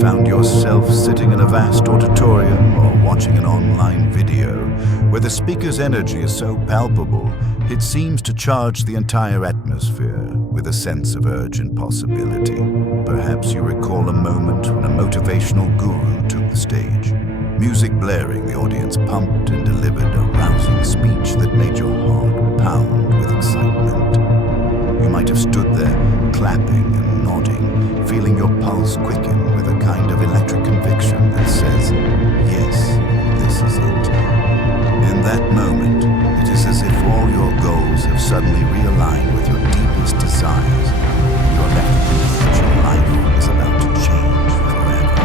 found yourself sitting in a vast auditorium or watching an online video where the speaker's energy is so palpable it seems to charge the entire atmosphere with a sense of urgent possibility? Perhaps you recall a moment when a motivational guru took the stage. Music blaring, the audience pumped and delivered a rousing speech that made your heart pound with excitement. You might have stood there, clapping and nodding, feeling your pulse quicken with a kind of electric conviction that says, yes, this is it. In that moment, it is as if all your goals have suddenly realigned with your deepest desires. You're left thinking that your life is about to change forever.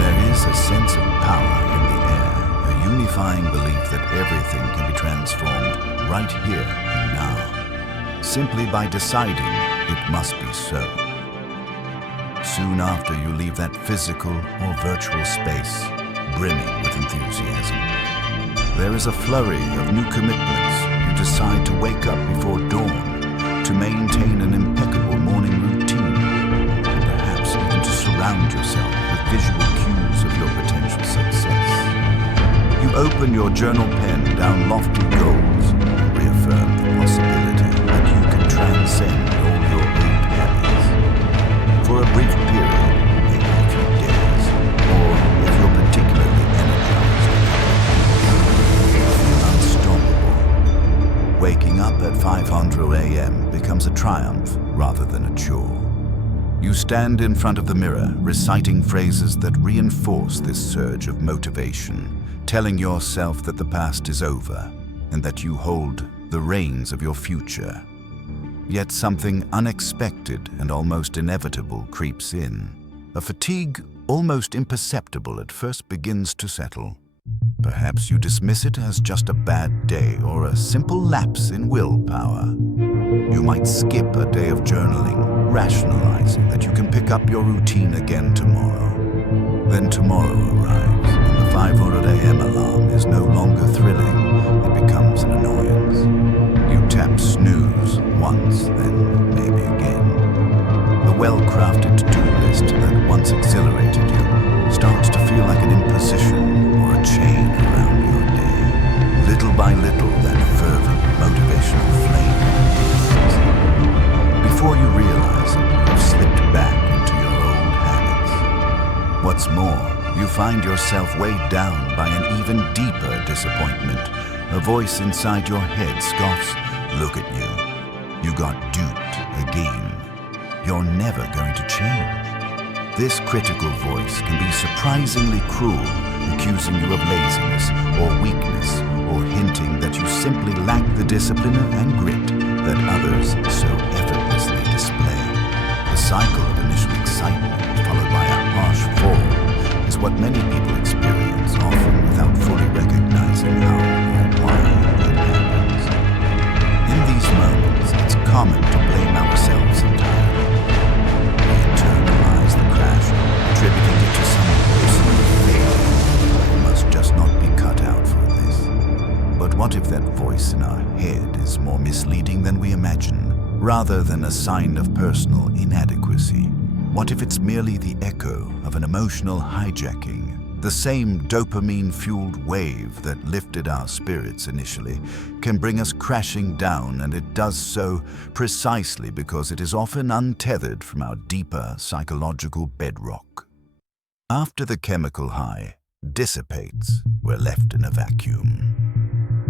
There is a sense of power in the air, a unifying belief that everything can be transformed right here and now, simply by deciding it must be so. Soon after you leave that physical or virtual space, brimming with enthusiasm, there is a flurry of new commitments. You decide to wake up before dawn, to maintain an impeccable morning routine, and perhaps even to surround yourself with visual cues of your potential success. You open your journal pen down lofty goals and reaffirm the possibility that you can transcend all your old habits. For a brief period, maybe a few days, or if you're particularly energized, you feel unstoppable. Waking up at 5:00 a.m. becomes a triumph rather than a chore. You stand in front of the mirror, reciting phrases that reinforce this surge of motivation, telling yourself that the past is over and that you hold the reins of your future. Yet something unexpected and almost inevitable creeps in. A fatigue almost imperceptible at first begins to settle. Perhaps you dismiss it as just a bad day or a simple lapse in willpower. You might skip a day of journaling, rationalizing that you can pick up your routine again tomorrow. Then tomorrow arrives, and the 5:00 a.m. alarm is no longer thrilling, it becomes an annoyance. You tap snooze once, then maybe again. The well-crafted to-do list that once exhilarated you starts to feel like an imposition or a chain around your day. Little by little, that fervent, motivational flame dies. Before you realize it, you've slipped back into your old habits. What's more, you find yourself weighed down by an even deeper disappointment. A voice inside your head scoffs, "Look at you. You got duped again. You're never going to change." This critical voice can be surprisingly cruel, accusing you of laziness or weakness, or hinting that you simply lack the discipline and grit that others so effortlessly display. The cycle of initial excitement, followed by a harsh fall, is what many people experience, often without fully recognizing how or why it happens. In these moments, it's common to blame ourselves entirely. We internalize the crash, attributing it to some personal failure. We must just not be cut out for this. But what if that voice in our head is more misleading than we imagine, rather than a sign of personal inadequacy? What if it's merely the echo of an emotional hijacking? The same dopamine-fueled wave that lifted our spirits initially can bring us crashing down, and it does so precisely because it is often untethered from our deeper psychological bedrock. After the chemical high dissipates, we're left in a vacuum.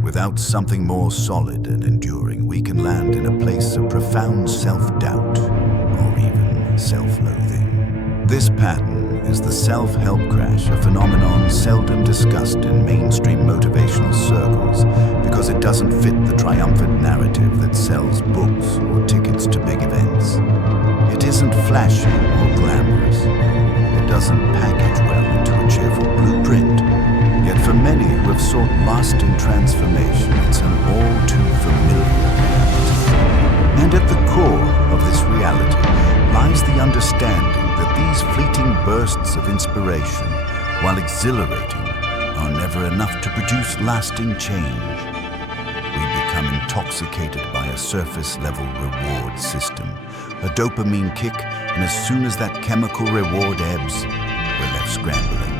Without something more solid and enduring, we can land in a place of profound self-doubt or even self-loathing. This pattern is the self-help crash, a phenomenon seldom discussed in mainstream motivational circles because it doesn't fit the triumphant narrative that sells books or tickets to big events. It isn't flashy or glamorous. It doesn't package well into a cheerful blueprint. Yet for many who have sought lasting transformation, it's an all-too-familiar reality. And at the core of this reality lies the understanding that these fleeting bursts of inspiration, while exhilarating, are never enough to produce lasting change. We become intoxicated by a surface-level reward system, a dopamine kick, and as soon as that chemical reward ebbs, scrambling.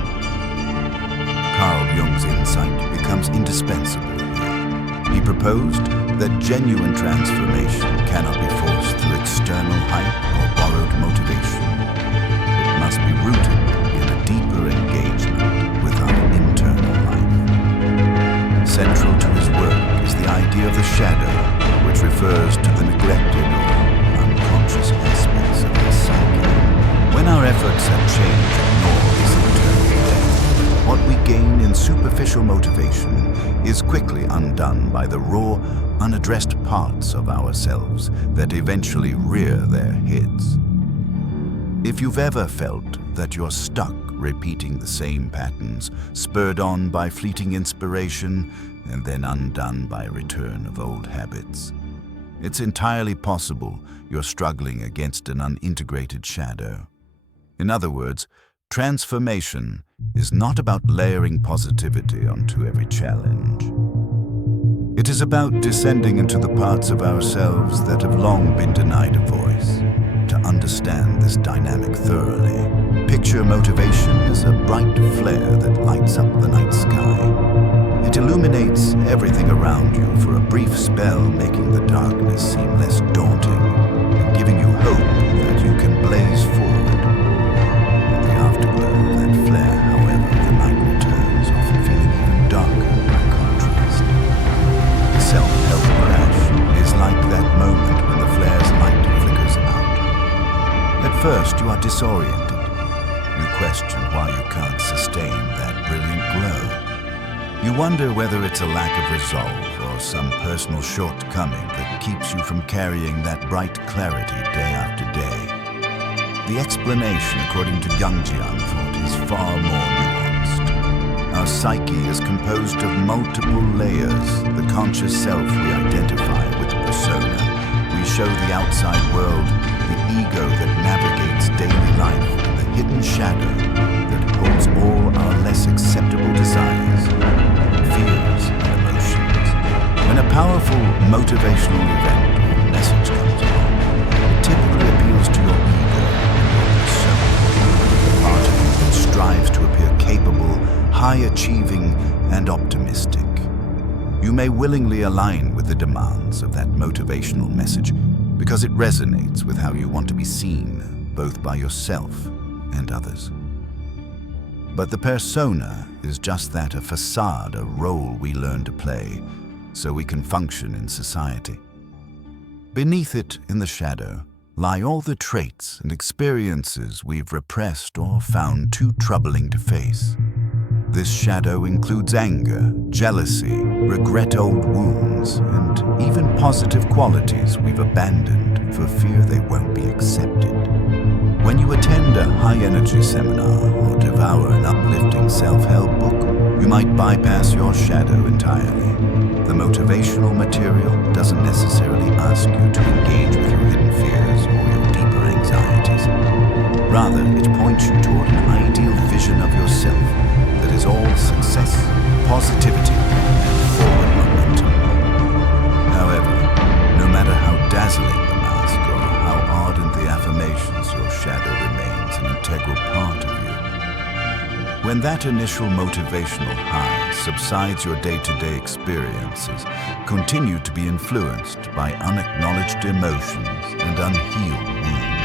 Carl Jung's insight becomes indispensable here. He proposed that genuine transformation cannot be forced through external hype or borrowed motivation. It must be rooted in a deeper engagement with our internal life. Central to his work is the idea of the shadow, which refers to the neglected or unconscious aspects of our psyche. When our efforts at change ignore this internal depth, what we gain in superficial motivation is quickly undone by the raw, unaddressed parts of ourselves that eventually rear their heads. If you've ever felt that you're stuck repeating the same patterns, spurred on by fleeting inspiration and then undone by a return of old habits, it's entirely possible you're struggling against an unintegrated shadow. In other words, transformation is not about layering positivity onto every challenge. It is about descending into the parts of ourselves that have long been denied a voice. To understand this dynamic thoroughly, picture motivation as a bright flare that lights up the night sky. It illuminates everything around you for a brief spell, making the darkness seem less daunting and giving you hope that you can blaze forward. In the afterglow of that flare, however, the night returns, often feeling even darker by contrast. The self-help crash is like that moment when the flare's light flickers out. At first, you are disoriented. You question why you can't sustain that brilliant glow. You wonder whether it's a lack of resolve or some personal shortcoming that keeps you from carrying that bright clarity day after day. The explanation, according to Jungian thought, is far more nuanced. Our psyche is composed of multiple layers. The conscious self we identify with the persona. We show the outside world, the ego that navigates daily life, and the hidden shadow that holds all our less acceptable desires, fears, and emotions. When a powerful motivational event or message comes along, it typically appeals to your ego and your persona, the part of you that strives to appear capable, high-achieving, and optimistic. You may willingly align with the demands of that motivational message because it resonates with how you want to be seen, both by yourself and others. But the persona is just that, a facade, a role we learn to play so we can function in society. Beneath it, in the shadow, lie all the traits and experiences we've repressed or found too troubling to face. This shadow includes anger, jealousy, regret old wounds, and even positive qualities we've abandoned for fear they won't be accepted. When you attend a high-energy seminar or devour an uplifting self-help book, you might bypass your shadow entirely. The motivational material doesn't necessarily ask you to engage with your hidden fears or your deeper anxieties. Rather, it points you toward an ideal vision of yourself that is all success, positivity, and forward momentum. However, no matter how dazzling the mask or how ardent the affirmations, your shadow remains an integral part of you. When that initial motivational high subsides, your day-to-day experiences continue to be influenced by unacknowledged emotions and unhealed wounds.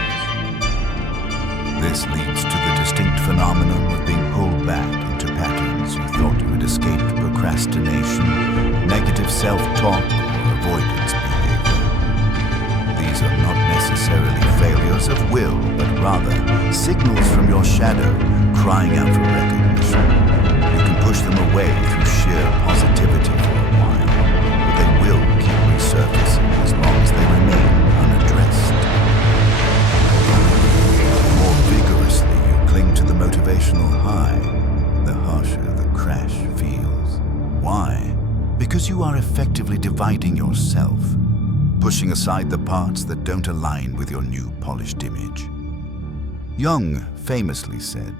This leads to the distinct phenomenon of being pulled back into patterns you thought you had escaped: procrastination, negative self-talk, or avoidance behavior. These are not necessarily failures of will, but rather signals from your shadow crying out for recognition. You can push them away through sheer positivity for a while, but they will keep resurfacing as long as they remain unaddressed. The more vigorously you cling to the motivational high, the harsher the crash feels. Why? Because you are effectively dividing yourself, pushing aside the parts that don't align with your new polished image. Jung famously said,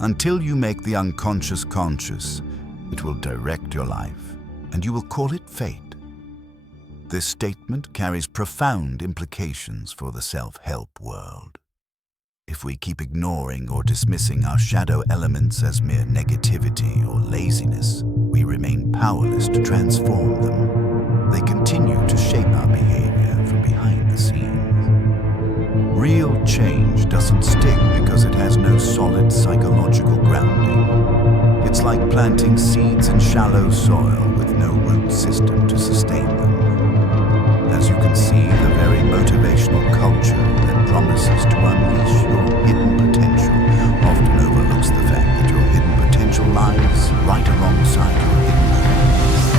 "Until you make the unconscious conscious, it will direct your life, and you will call it fate." This statement carries profound implications for the self-help world. if we keep ignoring or dismissing our shadow elements as mere negativity or laziness, we remain powerless to transform them. They continue to shape our behavior from behind the scenes. Real change doesn't stick because it has no solid psychological grounding. It's like planting seeds in shallow soil with no root system to sustain them. As you can see, the very motivational culture that promises to unleash your hidden potential often overlooks the fact that your hidden potential lies right alongside your hidden weakness.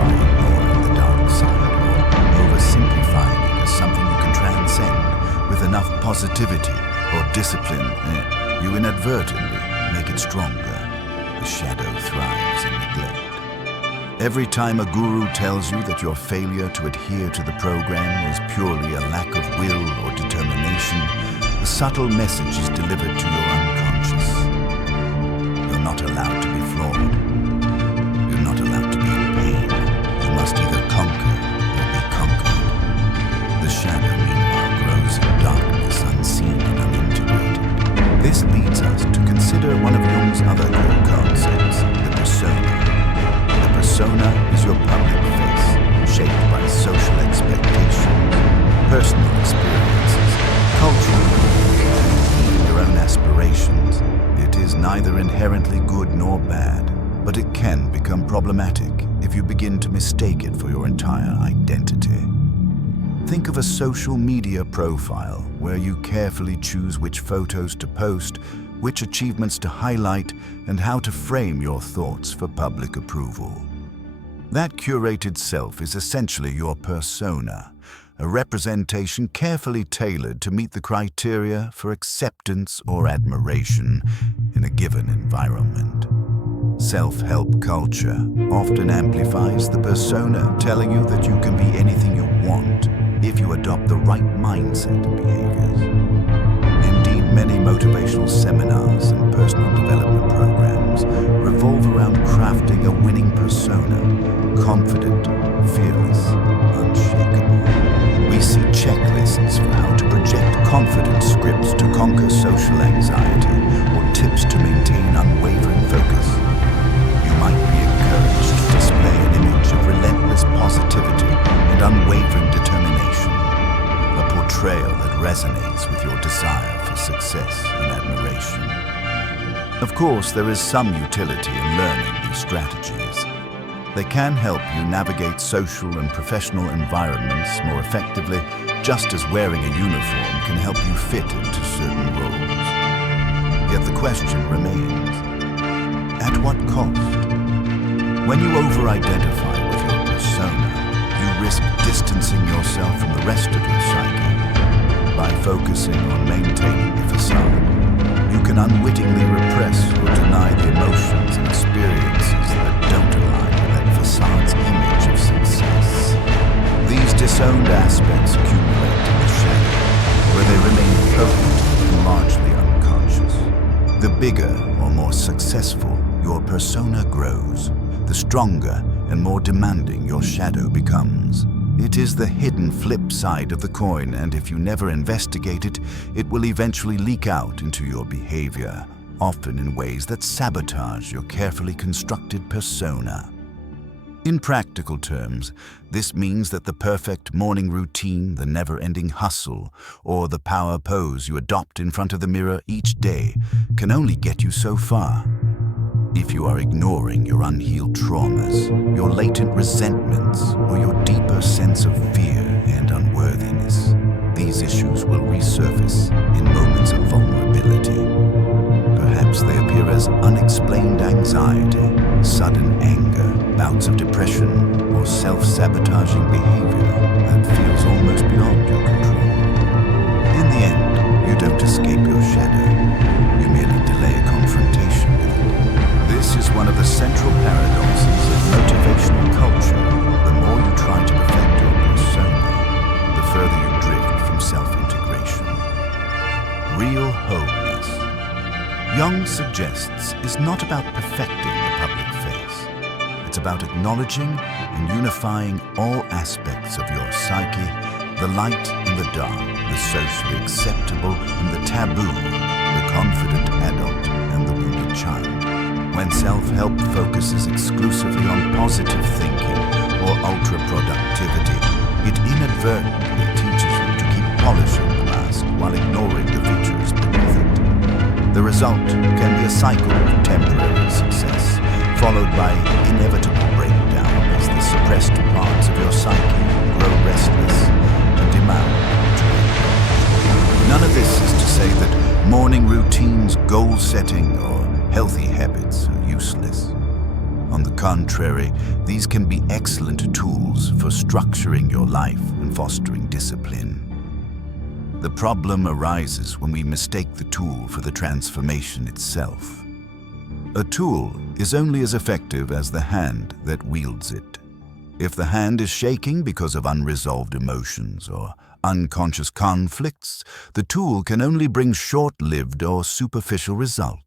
By ignoring the dark side or oversimplifying it as something you can transcend with enough positivity or discipline, you inadvertently make it stronger. The shadow thrives in neglect. Every time a guru tells you that your failure to adhere to the program is purely a lack of will or determination, a subtle message is delivered to your unconscious. You're not allowed to be flawed. You're not allowed to be in pain. You must either conquer or be conquered. The shadow, meanwhile, grows in darkness, unseen and unintegrated. This leads us to consider one of Jung's other core concepts, the persona. Persona is your public face, shaped by social expectations, personal experiences, cultural and even your own aspirations. It is neither inherently good nor bad, but it can become problematic if you begin to mistake it for your entire identity. Think of a social media profile where you carefully choose which photos to post, which achievements to highlight, and how to frame your thoughts for public approval. That curated self is essentially your persona, a representation carefully tailored to meet the criteria for acceptance or admiration in a given environment. Self-help culture often amplifies the persona, telling you that you can be anything you want if you adopt the right mindset and behaviors. Indeed, many motivational seminars and personal development programs revolve around crafting a winning persona, confident, fearless, unshakable. We see checklists for how to project confidence scripts to conquer social anxiety or tips to maintain unwavering focus. You might be encouraged to display an image of relentless positivity and unwavering determination, a portrayal that resonates with your desire for success and admiration. Of course, there is some utility in learning these strategies. They can help you navigate social and professional environments more effectively, just as wearing a uniform can help you fit into certain roles. Yet the question remains, at what cost? When you over-identify with your persona, you risk distancing yourself from the rest of your psyche. By focusing on maintaining the facade, you can unwittingly repress or deny the emotions and experiences that don't align with that facade's image of success. These disowned aspects accumulate in the shadow, where they remain potent and largely unconscious. The bigger or more successful your persona grows, the stronger and more demanding your shadow becomes. It is the hidden flip side of the coin, and if you never investigate it, it will eventually leak out into your behavior, often in ways that sabotage your carefully constructed persona. In practical terms, this means that the perfect morning routine, the never-ending hustle, or the power pose you adopt in front of the mirror each day can only get you so far. If you are ignoring your unhealed traumas, your latent resentments, or your deeper sense of fear and unworthiness, these issues will resurface in moments of vulnerability. Perhaps they appear as unexplained anxiety, sudden anger, bouts of depression, or self-sabotaging behavior that feels almost beyond your control. In the end, you don't escape your shadow. You merely delay a confrontation with it. This is one of the central paradoxes of motivational culture. The more you try to perfect your persona, the further you drift from self-integration. Real wholeness, Jung suggests, is not about perfecting the public face. It's about acknowledging and unifying all aspects of your psyche The light and the dark, the socially acceptable and the taboo, the confident adult and the wounded child. When self-help focuses exclusively on positive thinking or ultra-productivity, it inadvertently teaches you to keep polishing the mask while ignoring the features beneath it. The result can be a cycle of temporary success, followed by inevitable breakdown as the suppressed parts of your psyche grow restless and demand to be. None of this is to say that morning routines, goal setting, or healthy habits are useless. On the contrary, these can be excellent tools for structuring your life and fostering discipline. The problem arises when we mistake the tool for the transformation itself. A tool is only as effective as the hand that wields it. If the hand is shaking because of unresolved emotions or unconscious conflicts, the tool can only bring short-lived or superficial results.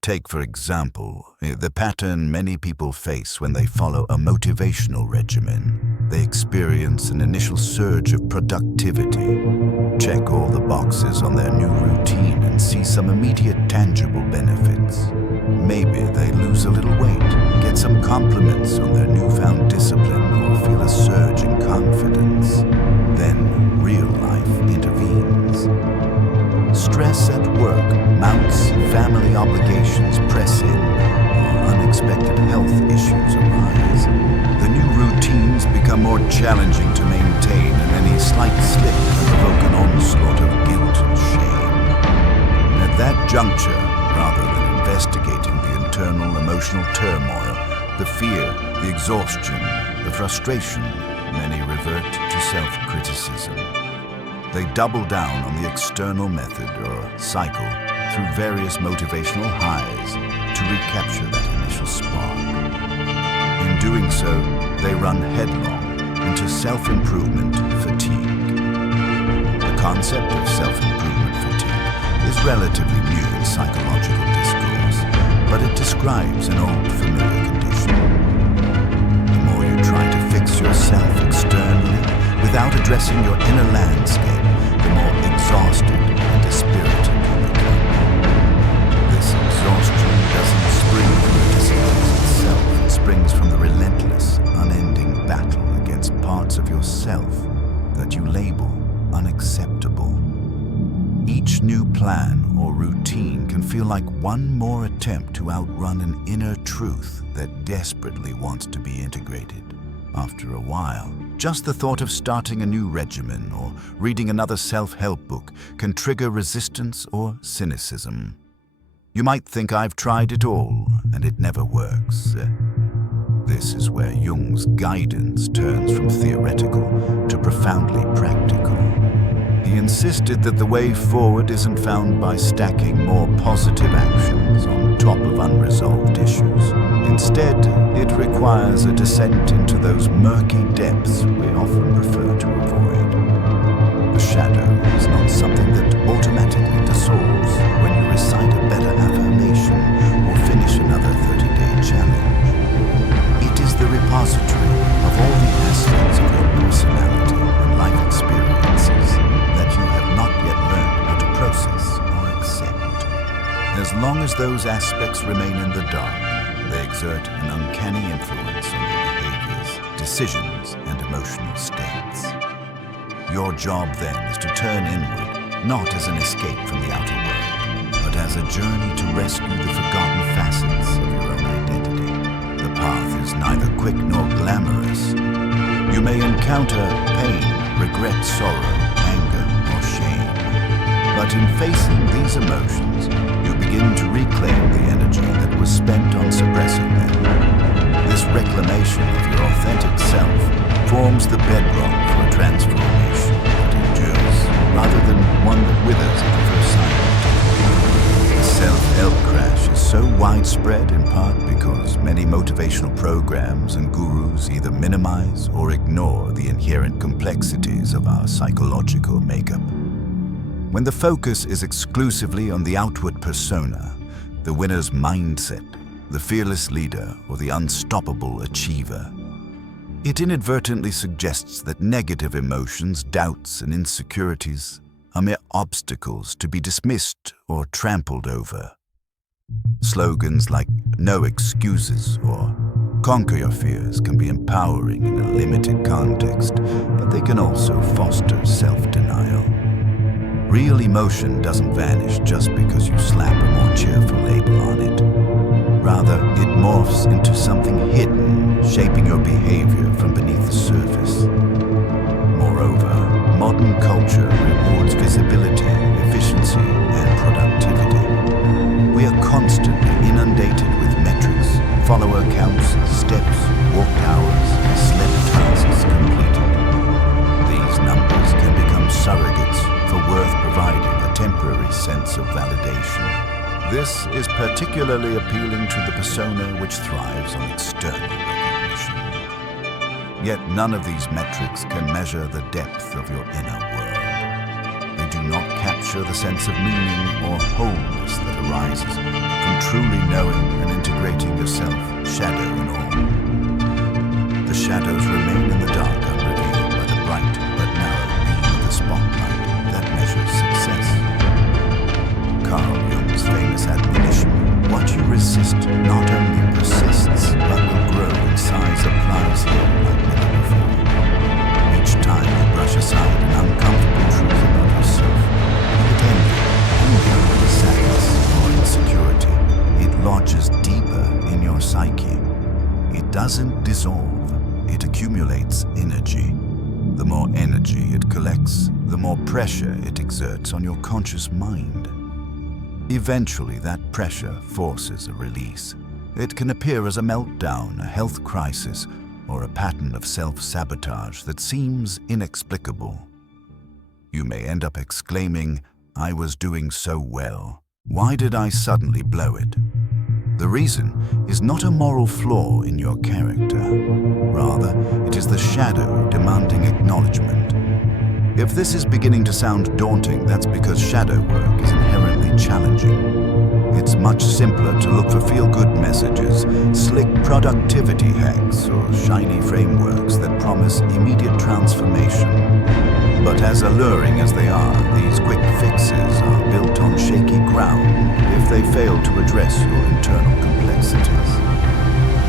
Take, for example, the pattern many people face when they follow a motivational regimen. They experience an initial surge of productivity, check all the boxes on their new routine and see some immediate tangible benefits. Maybe they lose a little weight, get some compliments on their newfound discipline, or feel a surge in confidence. Then real life intervenes. Stress at work mounts, family obligations press in, or unexpected health issues arise. The new routines become more challenging to maintain, and any slight slip can provoke an onslaught of guilt and shame. At that juncture, rather than investigating the internal emotional turmoil, the fear, the exhaustion, the frustration, many revert to self-criticism. They double down on the external method or cycle through various motivational highs to recapture that initial spark. In doing so, they run headlong into self-improvement fatigue. The concept of self-improvement fatigue is relatively new in psychological discourse, but it describes an old familiar condition. The more you try to fix yourself externally without addressing your inner landscape, the more exhausted and dispirited you become. This exhaustion doesn't spring from the disability itself. It springs from the relentless, unending battle against parts of yourself that you label unacceptable. Each new plan or routine can feel like one more attempt to outrun an inner truth that desperately wants to be integrated. After a while, just the thought of starting a new regimen or reading another self-help book can trigger resistance or cynicism. You might think I've tried it all and it never works. This is where Jung's guidance turns from theoretical to profoundly practical. He insisted that the way forward isn't found by stacking more positive actions on top of unresolved issues. Instead, it requires a descent into those murky depths we often prefer to avoid. The shadow is not something that automatically dissolves when you recite a better affirmation or finish another 30-day challenge. It is the repository of all the aspects of your personality and life experiences that you have not yet learned how to process or accept. As long as those aspects remain in the dark, they exert an uncanny influence on your behaviors, decisions, and emotional states. Your job then is to turn inward, not as an escape from the outer world, but as a journey to rescue the forgotten facets of your own identity. The path is neither quick nor glamorous. You may encounter pain, regret, sorrow, anger, or shame. But in facing these emotions, you begin to reclaim the energy that was spent on suppressing them. This reclamation of your authentic self forms the bedrock for a transformation that endures, rather than one that withers at the first sight. The self-help crash is so widespread in part because many motivational programs and gurus either minimize or ignore the inherent complexities of our psychological makeup. When the focus is exclusively on the outward persona, the winner's mindset, the fearless leader, or the unstoppable achiever, It inadvertently suggests that negative emotions, doubts, and insecurities are mere obstacles to be dismissed or trampled over. Slogans like "no excuses" or "conquer your fears" can be empowering in a limited context, but they can also foster self-denial. Real emotion doesn't vanish just because you slap a more cheerful label on it. Rather, it morphs into something hidden, shaping your behavior from beneath the surface. Moreover, modern culture rewards visibility, efficiency, and productivity. We are constantly inundated with metrics, follower counts, steps, walked hours, slept tasks completed. These numbers can become surrogates for worth, providing a temporary sense of validation. This is particularly appealing to the persona which thrives on external recognition. Yet none of these metrics can measure the depth of your inner world. They do not capture the sense of meaning or wholeness that arises from truly knowing and integrating yourself, shadow and all. The shadows remain in the dark, unrevealed by the bright but narrow beam of the spotlight that measures success. Carl Jung's famous admonition, "What you resist not only persists, but will grow in size," applies here like never before. Each time you brush aside an uncomfortable truth about yourself, be it envy, sadness, or insecurity, it lodges deeper in your psyche. It doesn't dissolve, it accumulates energy. The more energy it collects, the more pressure it exerts on your conscious mind. Eventually, that pressure forces a release. It can appear as a meltdown, a health crisis, or a pattern of self-sabotage that seems inexplicable. You may end up exclaiming, "I was doing so well. Why did I suddenly blow it?" The reason is not a moral flaw in your character. Rather, it is the shadow demanding acknowledgement. If this is beginning to sound daunting, that's because shadow work is inherently challenging. It's much simpler to look for feel-good messages, slick productivity hacks, or shiny frameworks that promise immediate transformation. But as alluring as they are, these quick fixes are built on shaky ground if they fail to address your internal complexities.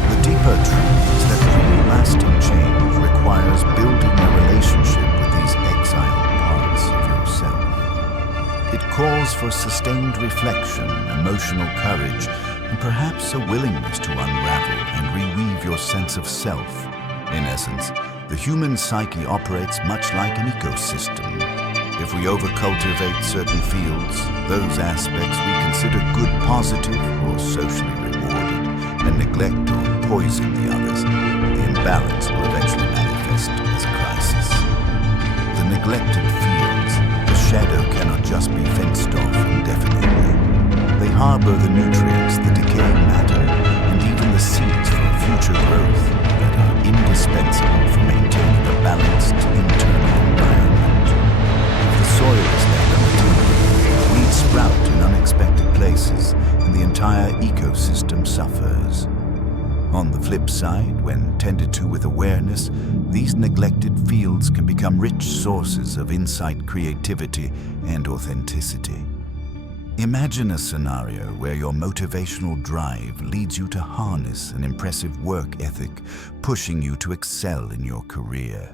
The deeper truth is that real lasting change requires building a relationship with these exiled parts of yourself. It calls for sustained reflection, emotional courage, and perhaps a willingness to unravel and reweave your sense of self. In essence, the human psyche operates much like an ecosystem. If we overcultivate certain fields, those aspects we consider good, positive, or socially rewarded, and neglect or poison the others, the imbalance will eventually manifest as a crisis. The neglected fields, the shadow cannot just be fenced off indefinitely. They harbor the nutrients, the decaying matter, and even the seeds for future growth that are indispensable for maintaining a balanced internal environment. If the soil is left unattended, weeds sprout in unexpected places, and the entire ecosystem suffers. On the flip side, when tended to with awareness, these neglected fields can become rich sources of insight, creativity, and authenticity. Imagine a scenario where your motivational drive leads you to harness an impressive work ethic, pushing you to excel in your career.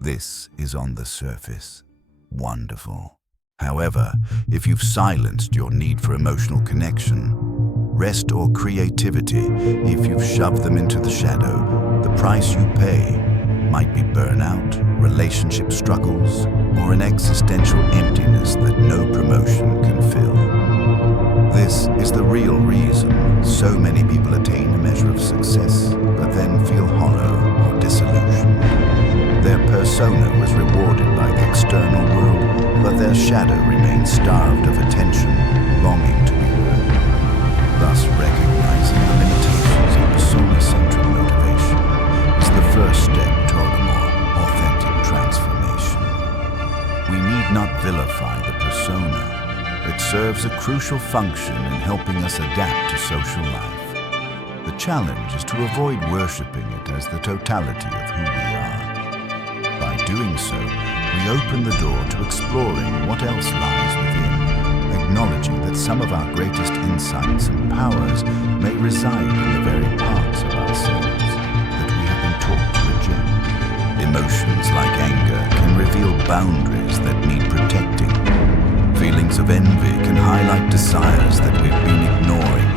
This is on the surface wonderful. However, if you've silenced your need for emotional connection, rest, or creativity, if you've shoved them into the shadow, the price you pay might be burnout, relationship struggles, or an existential emptiness that no promotion can fill. This is the real reason so many people attain a measure of success, but then feel hollow or disillusioned. Their persona was rewarded by the external world, but their shadow remains starved of attention, longing to be heard. Thus, recognizing the limitations of persona-centric motivation is the first step toward a more authentic transformation. We need not vilify the persona. It serves a crucial function in helping us adapt to social life. The challenge is to avoid worshipping it as the totality of who we are. By doing so, we open the door to exploring what else lies within, acknowledging that some of our greatest insights and powers may reside in the very parts of ourselves that we have been taught to reject. Emotions like anger can reveal boundaries that need protecting. Feelings of envy can highlight desires that we've been ignoring.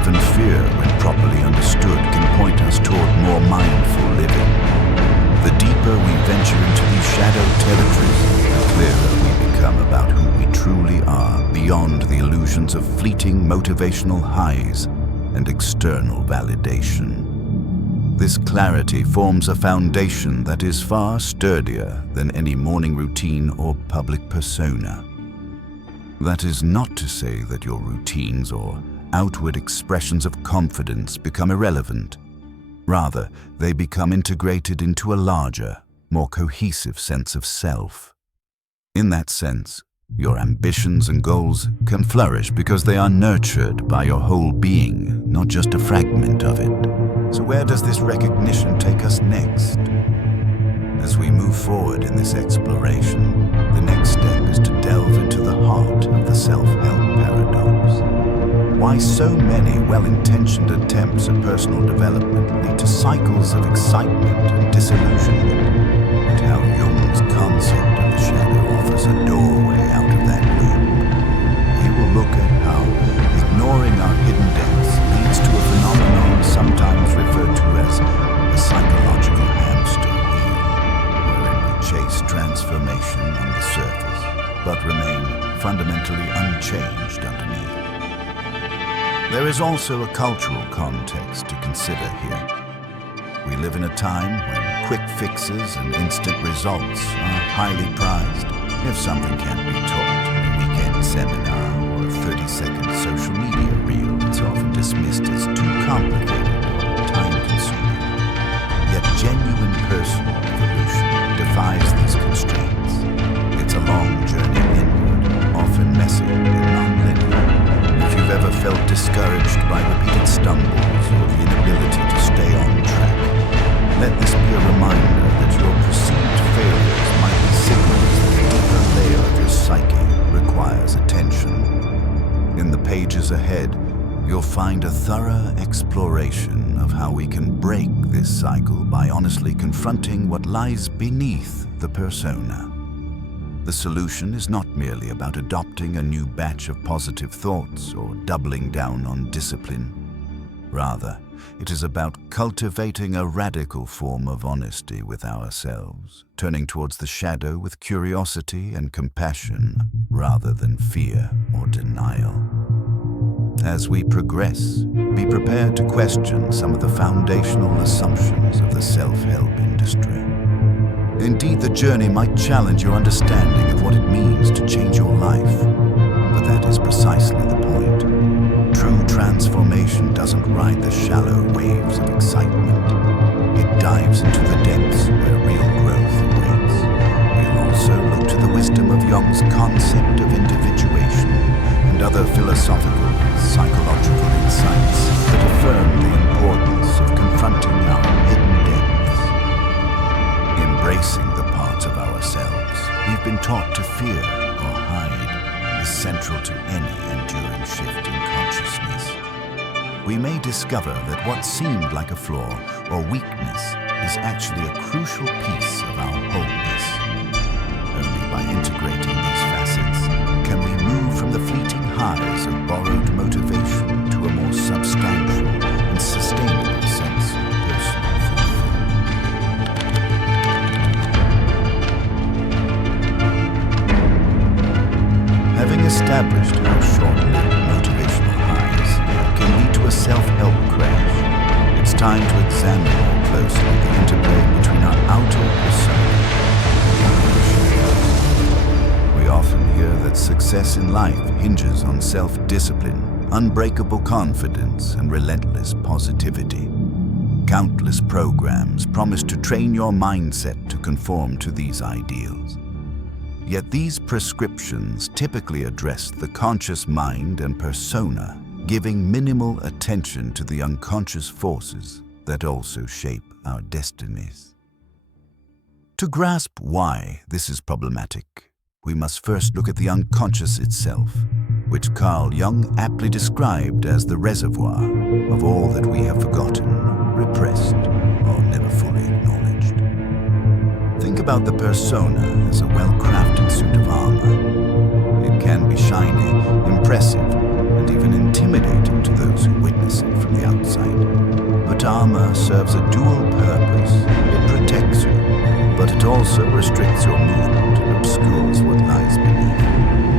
Even fear, when properly understood, can point us toward more mindful living. The deeper we venture into these shadow territories, the clearer we become about who we truly are, beyond the illusions of fleeting motivational highs and external validation. This clarity forms a foundation that is far sturdier than any morning routine or public persona. That is not to say that your routines or outward expressions of confidence become irrelevant. Rather, they become integrated into a larger, more cohesive sense of self. In that sense, your ambitions and goals can flourish because they are nurtured by your whole being, not just a fragment of it. So where does this recognition take us next? As we move forward in this exploration, the next step is to delve into the heart of the self-help paradox. Why so many well-intentioned attempts at personal development lead to cycles of excitement and disillusionment, and how Jung's concept of the shadow offers a doorway out of that loop. We will look at how ignoring our hidden depths leads to a phenomenon sometimes referred to as a psychological hamster wheel, wherein we chase transformation on the surface, but remain fundamentally unchanged underneath. There is also a cultural context to consider here. We live in a time when quick fixes and instant results are highly prized. If something can't be taught in a weekend seminar or a 30-second social media reel, it's often dismissed as too complicated or time-consuming. Yet genuine personal evolution defies these constraints. It's a long journey inward, often messy and non-linear. If you've ever felt discouraged by repeated stumbles or the inability to stay on track, let this be a reminder that your perceived failures might be signals that a deeper layer of your psyche requires attention. In the pages ahead, you'll find a thorough exploration of how we can break this cycle by honestly confronting what lies beneath the persona. The solution is not merely about adopting a new batch of positive thoughts or doubling down on discipline. Rather, it is about cultivating a radical form of honesty with ourselves, turning towards the shadow with curiosity and compassion rather than fear or denial. As we progress, be prepared to question some of the foundational assumptions of the self-help industry. Indeed, the journey might challenge your understanding of what it means to change your life, but that is precisely the point. True transformation doesn't ride the shallow waves of excitement. It dives into the depths where real growth awaits. We'll also look to the wisdom of Jung's concept of individuation and other philosophical and psychological insights that affirm the importance of confronting our hidden depths. Embracing the parts of ourselves we've been taught to fear or hide is central to any enduring shift in consciousness. We may discover that what seemed like a flaw or weakness is actually a crucial piece of our wholeness. Only by integrating these facets can we move from the fleeting highs of borrowed motivation to a more substantial and sustainable sense of personal fulfillment. Having established how short-lived motivational highs can lead to a self-help crash, it's time to examine more closely the interplay between our outer persona and our inner. We often hear that success in life hinges on self-discipline, unbreakable confidence, and relentless positivity. Countless programs promise to train your mindset to conform to these ideals. Yet these prescriptions typically address the conscious mind and persona giving minimal attention to the unconscious forces that also shape our destinies. To grasp why this is problematic, we must first look at the unconscious itself, which Carl Jung aptly described as the reservoir of all that we have forgotten, repressed, or never fully acknowledged. Think about the persona as a well-crafted suit of armor. It can be shiny, impressive, and even intimidating to those who witness it from the outside. But armor serves a dual purpose. It protects you, but it also restricts your movement and obscures what lies beneath.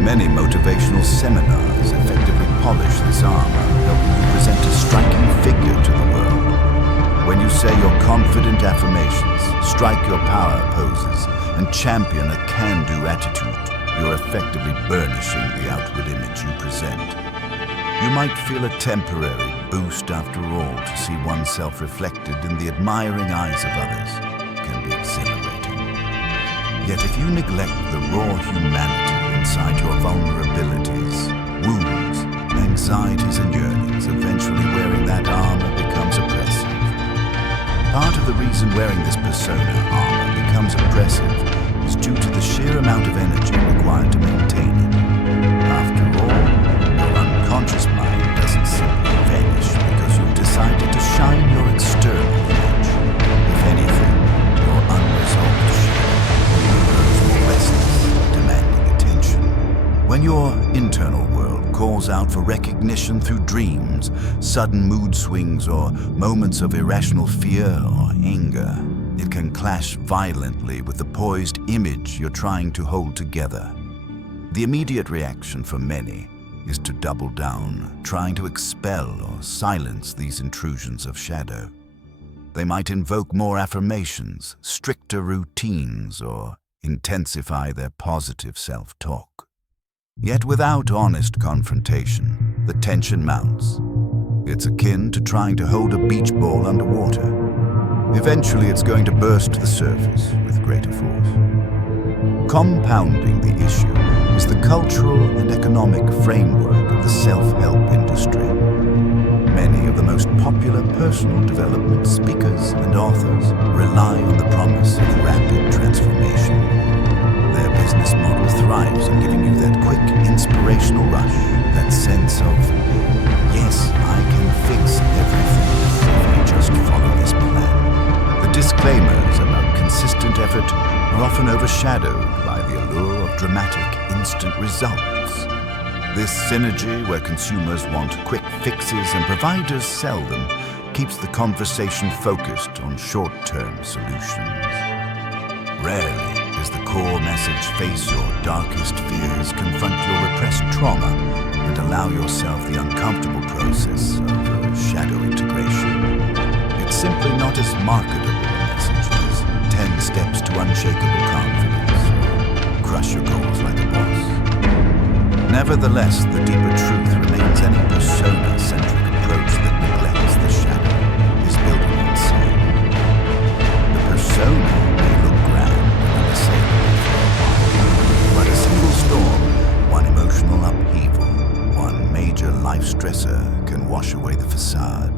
Many motivational seminars effectively polish this armor, helping you present a striking figure to the world. When you say your confident affirmations, strike your power poses, and champion a can-do attitude, you're effectively burnishing the outward image you present. You might feel a temporary boost after all. To see oneself reflected in the admiring eyes of others can be exhilarating. Yet if you neglect the raw humanity inside your vulnerabilities, wounds, anxieties and yearnings, eventually wearing that armor becomes oppressive. Part of the reason wearing this persona armor becomes oppressive is due to the sheer amount of energy required to maintain it. After all, your unconscious mind doesn't simply vanish because you've decided to shine your external image. If anything, your unresolved shadow grows more restless, demanding attention. When your internal world calls out for recognition through dreams, sudden mood swings, or moments of irrational fear or anger, it can clash violently with the poised image you're trying to hold together. The immediate reaction for many is to double down, trying to expel or silence these intrusions of shadow. They might invoke more affirmations, stricter routines, or intensify their positive self-talk. Yet without honest confrontation, the tension mounts. It's akin to trying to hold a beach ball underwater. Eventually, it's going to burst to the surface with greater force. Compounding the issue is the cultural and economic framework of the self-help industry. Many of the most popular personal development speakers and authors rely on the promise of rapid transformation. Their business model thrives on giving you that quick, inspirational rush, that sense of, yes, I can fix everything if I just follow this plan. The disclaimers about consistent effort are often overshadowed by the allure of dramatic, instant results. This synergy, where consumers want quick fixes and providers sell them, keeps the conversation focused on short-term solutions. Rarely is the core message: face your darkest fears, confront your repressed trauma, and allow yourself the uncomfortable process of shadow integration. It's simply not as marketable a message as 10 steps to unshakable confidence or crush your goals like a boss. Nevertheless, the deeper truth remains: any persona-centric approach that neglects the shadow is built on insane. The persona may look grand and unassailable for a while, but a single storm, one emotional upheaval, one major life stressor can wash away the facade.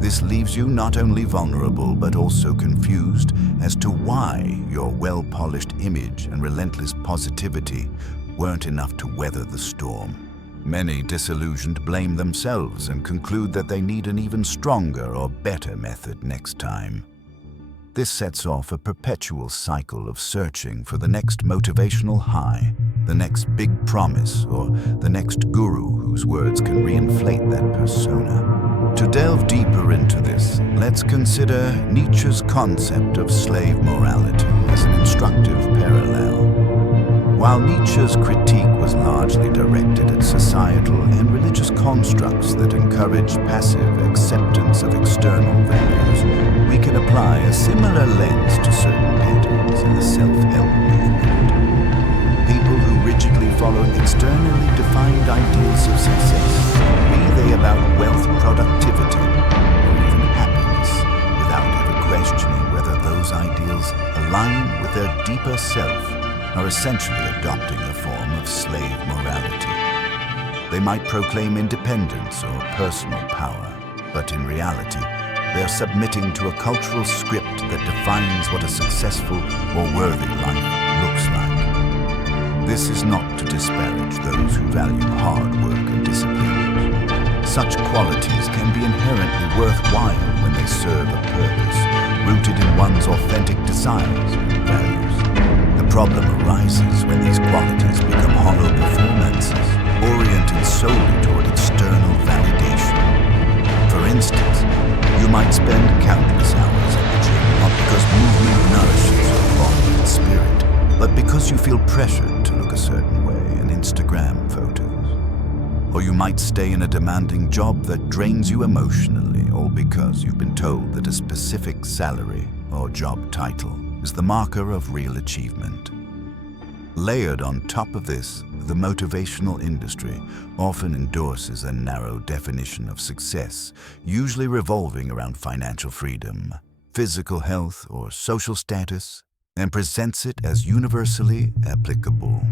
This leaves you not only vulnerable but also confused as to why your well-polished image and relentless positivity weren't enough to weather the storm. Many disillusioned blame themselves and conclude that they need an even stronger or better method next time. This sets off a perpetual cycle of searching for the next motivational high, the next big promise, or the next guru whose words can reinflate that persona. To delve deeper into this, let's consider Nietzsche's concept of slave morality as an instructive parallel. While Nietzsche's critique was largely directed at societal and religious constructs that encourage passive acceptance of external values, we can apply a similar lens to certain patterns in the self-help movement. People who rigidly follow externally defined ideals of success, be they about wealth, productivity, or even happiness, without ever questioning whether those ideals align with their deeper self, are essentially adopting a form of slave morality. They might proclaim independence or personal power, but in reality, they are submitting to a cultural script that defines what a successful or worthy life looks like. This is not to disparage those who value hard work and discipline. Such qualities can be inherently worthwhile when they serve a purpose, rooted in one's authentic desires and values. The problem arises when these qualities become hollow performances, oriented solely toward external validation. For instance, you might spend countless hours at the gym not because movement nourishes your body and spirit, but because you feel pressured to look a certain way in Instagram photos. Or you might stay in a demanding job that drains you emotionally, all because you've been told that a specific salary or job title is the marker of real achievement. Layered on top of this, the motivational industry often endorses a narrow definition of success, usually revolving around financial freedom, physical health, or social status, and presents it as universally applicable.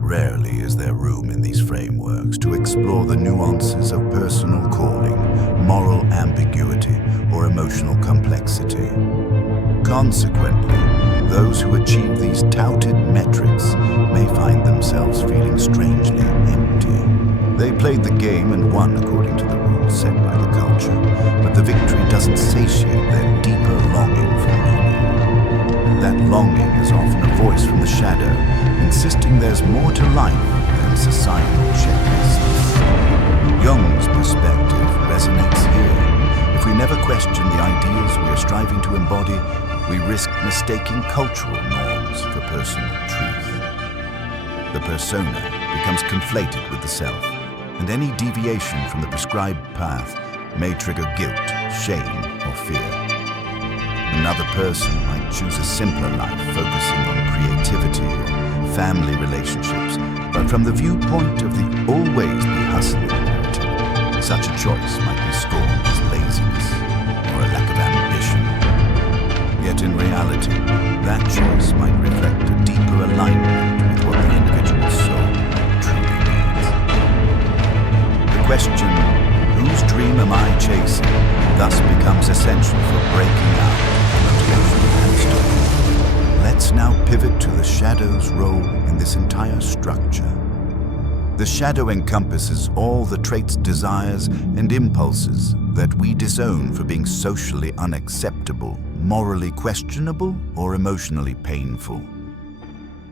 Rarely is there room in these frameworks to explore the nuances of personal calling, moral ambiguity, or emotional complexity. Consequently, those who achieve these touted metrics may find themselves feeling strangely empty. They played the game and won according to the rules set by the culture, but the victory doesn't satiate their deeper longing for meaning. That longing is often a voice from the shadow, insisting there's more to life than societal checklists. Jung's perspective resonates here. If we never question the ideals we are striving to embody, we risk mistaking cultural norms for personal truth. The persona becomes conflated with the self, and any deviation from the prescribed path may trigger guilt, shame, or fear. Another person might choose a simpler life, focusing on creativity or family relationships, but from the viewpoint of the always be hustling narrative, such a choice might be scorned as laziness or a lack of ambition. Yet in reality, that choice might reflect a deeper alignment with what the individual soul truly needs. The question, whose dream am I chasing, thus becomes essential for breaking out of the motivational hamster. Let's now pivot to the shadow's role in this entire structure. The shadow encompasses all the traits, desires, and impulses that we disown for being socially unacceptable, morally questionable, or emotionally painful.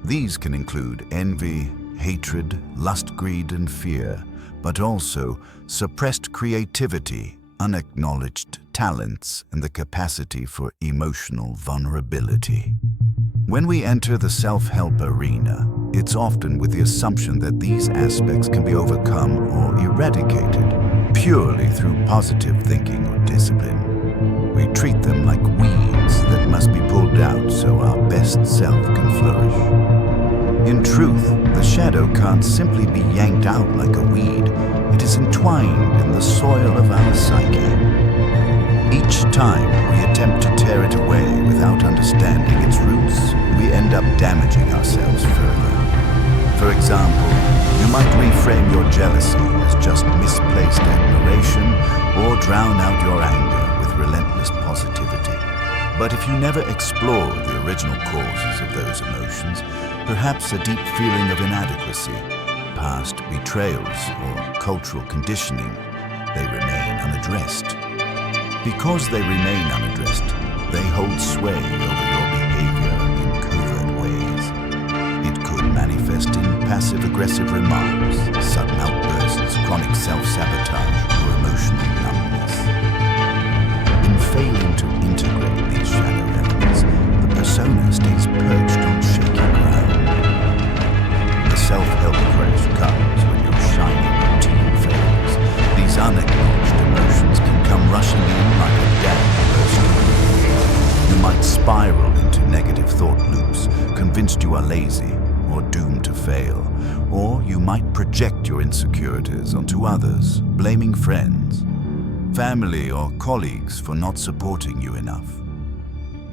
These can include envy, hatred, lust, greed, and fear, but also suppressed creativity, unacknowledged talents, and the capacity for emotional vulnerability. When we enter the self-help arena, it's often with the assumption that these aspects can be overcome or eradicated purely through positive thinking or discipline. We treat them like weeds that must be pulled out so our best self can flourish. In truth, the shadow can't simply be yanked out like a weed. It is entwined in the soil of our psyche. Each time we attempt to tear it away without understanding its roots, we end up damaging ourselves further. For example, you might reframe your jealousy as just misplaced admiration or drown out your anger with relentless positivity. But if you never explore the original causes of those emotions, perhaps a deep feeling of inadequacy, past betrayals, or cultural conditioning, they remain unaddressed. Because they remain unaddressed, they hold sway over your behavior in covert ways. It could manifest in passive-aggressive remarks, sudden outbursts, chronic self-sabotage, or emotional numbness. In failing to integrate these shadow elements, the persona stays perched on shaky ground. The self-help crash comes when your shiny routine fails. These unacknowledged emotions can come rushing in like a dam bursting. You might spiral into negative thought loops, convinced you are lazy or doomed to fail. Or you might project your insecurities onto others, blaming friends, family, or colleagues for not supporting you enough.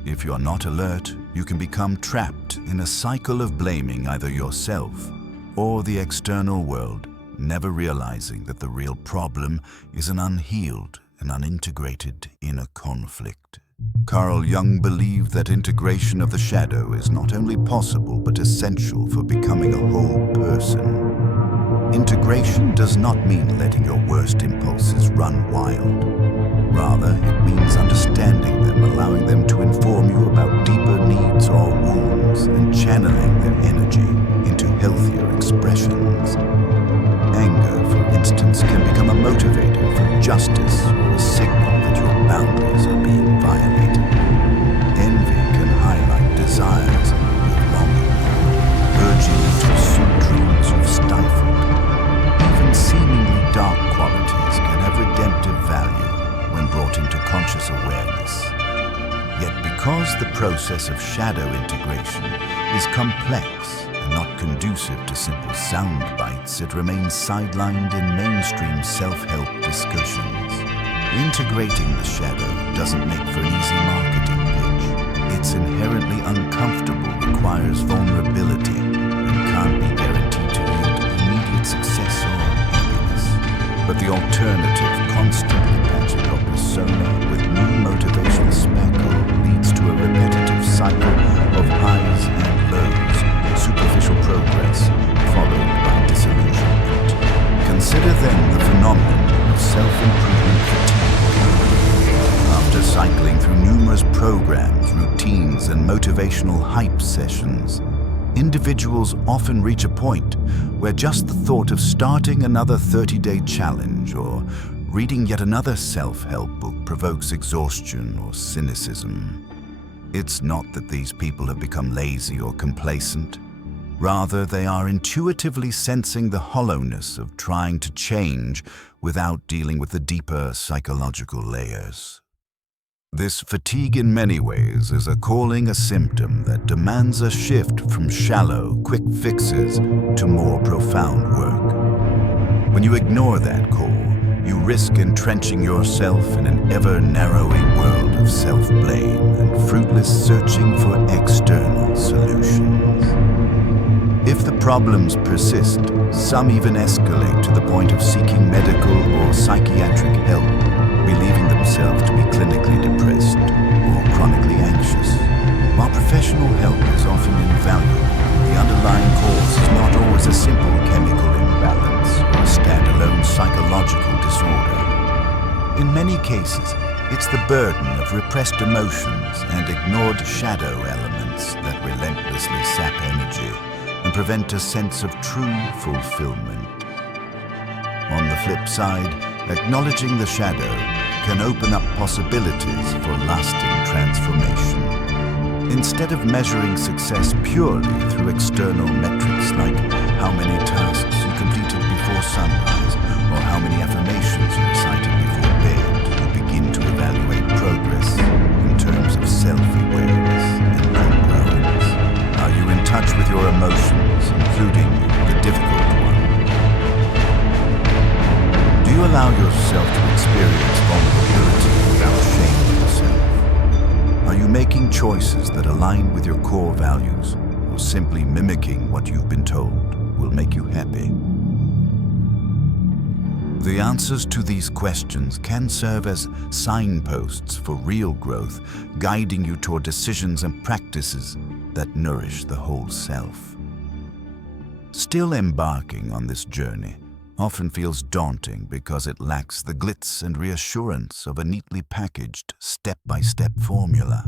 If you're not alert, you can become trapped in a cycle of blaming either yourself or the external world, never realizing that the real problem is an unhealed and unintegrated inner conflict. Carl Jung believed that integration of the shadow is not only possible but essential for becoming a whole person. Integration does not mean letting your worst impulses run wild. Rather, it means understanding them, allowing them to inform you about deeper needs or wounds, and channeling their energy into healthier expressions. Anger, for instance, can become a motivator for justice or a signal that your boundaries are being violated. Envy can highlight desires you've long ignored, urging you to pursue dreams you've stifled. Even seemingly dark qualities can have redemptive value when brought into conscious awareness. Yet because the process of shadow integration is complex and not conducive to simple sound bites, it remains sidelined in mainstream self-help discussions. Integrating the shadow doesn't make for an easy marketing pitch. It's inherently uncomfortable, requires vulnerability, and can't be guaranteed to yield immediate success or happiness. But the alternative, constantly patching your persona with new motivational speckle, leads to a repetitive cycle of highs and lows, superficial progress, followed by disillusionment. Consider then the phenomenon of self-improvement fatigue. After cycling through numerous programs, routines, and motivational hype sessions, individuals often reach a point where just the thought of starting another 30-day challenge or reading yet another self-help book provokes exhaustion or cynicism. It's not that these people have become lazy or complacent. Rather, they are intuitively sensing the hollowness of trying to change without dealing with the deeper psychological layers. This fatigue in many ways is a symptom that demands a shift from shallow, quick fixes to more profound work. When you ignore that call, you risk entrenching yourself in an ever-narrowing world of self-blame and fruitless searching for external solutions. If the problems persist, some even escalate to the point of seeking medical or psychiatric help, believing themselves to be clinically depressed or chronically anxious. While professional help is often invaluable, the underlying cause is not always a simple chemical imbalance or a standalone psychological disorder. In many cases, it's the burden of repressed emotions and ignored shadow elements that relentlessly sap energy and prevent a sense of true fulfillment. On the flip side, acknowledging the shadow can open up possibilities for lasting transformation. Instead of measuring success purely through external metrics like how many tasks you completed before sunrise or how many affirmations you recited before bed, you begin to evaluate progress in terms of self-awareness and congruence. Are you in touch with your emotions, including the difficult ones? Do you allow yourself to experience vulnerability without shaming yourself? Are you making choices that align with your core values, or simply mimicking what you've been told will make you happy? The answers to these questions can serve as signposts for real growth, guiding you toward decisions and practices that nourish the whole self. Still embarking on this journey often feels daunting because it lacks the glitz and reassurance of a neatly packaged step-by-step formula.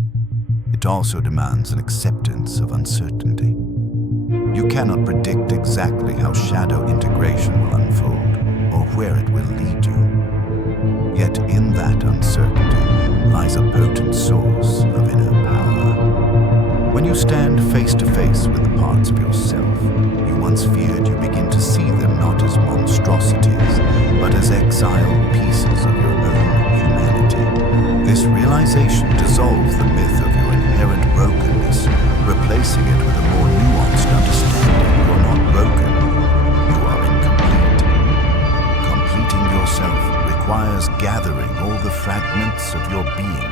It also demands an acceptance of uncertainty. You cannot predict exactly how shadow integration will unfold or where it will lead you. Yet in that uncertainty lies a potent source of inner power. When you stand face to face with the parts of yourself you once feared, you begin to see them not as monstrosities, but as exiled pieces of your own humanity. This realization dissolves the myth of your inherent brokenness, replacing it with a more nuanced understanding. You are not broken, you are incomplete. Completing yourself requires gathering all the fragments of your being,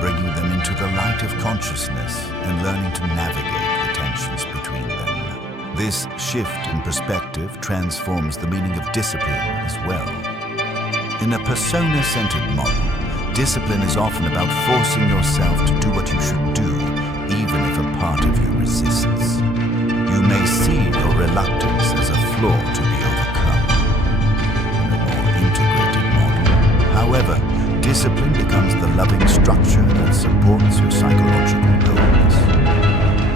bringing them into the light of consciousness and learning to navigate the tensions between them. This shift in perspective transforms the meaning of discipline as well. In a persona-centered model, discipline is often about forcing yourself to do what you should do, even if a part of you resists. You may see your reluctance as a flaw to be overcome. In a more integrated model, however, discipline becomes the loving structure that supports your psychological wholeness.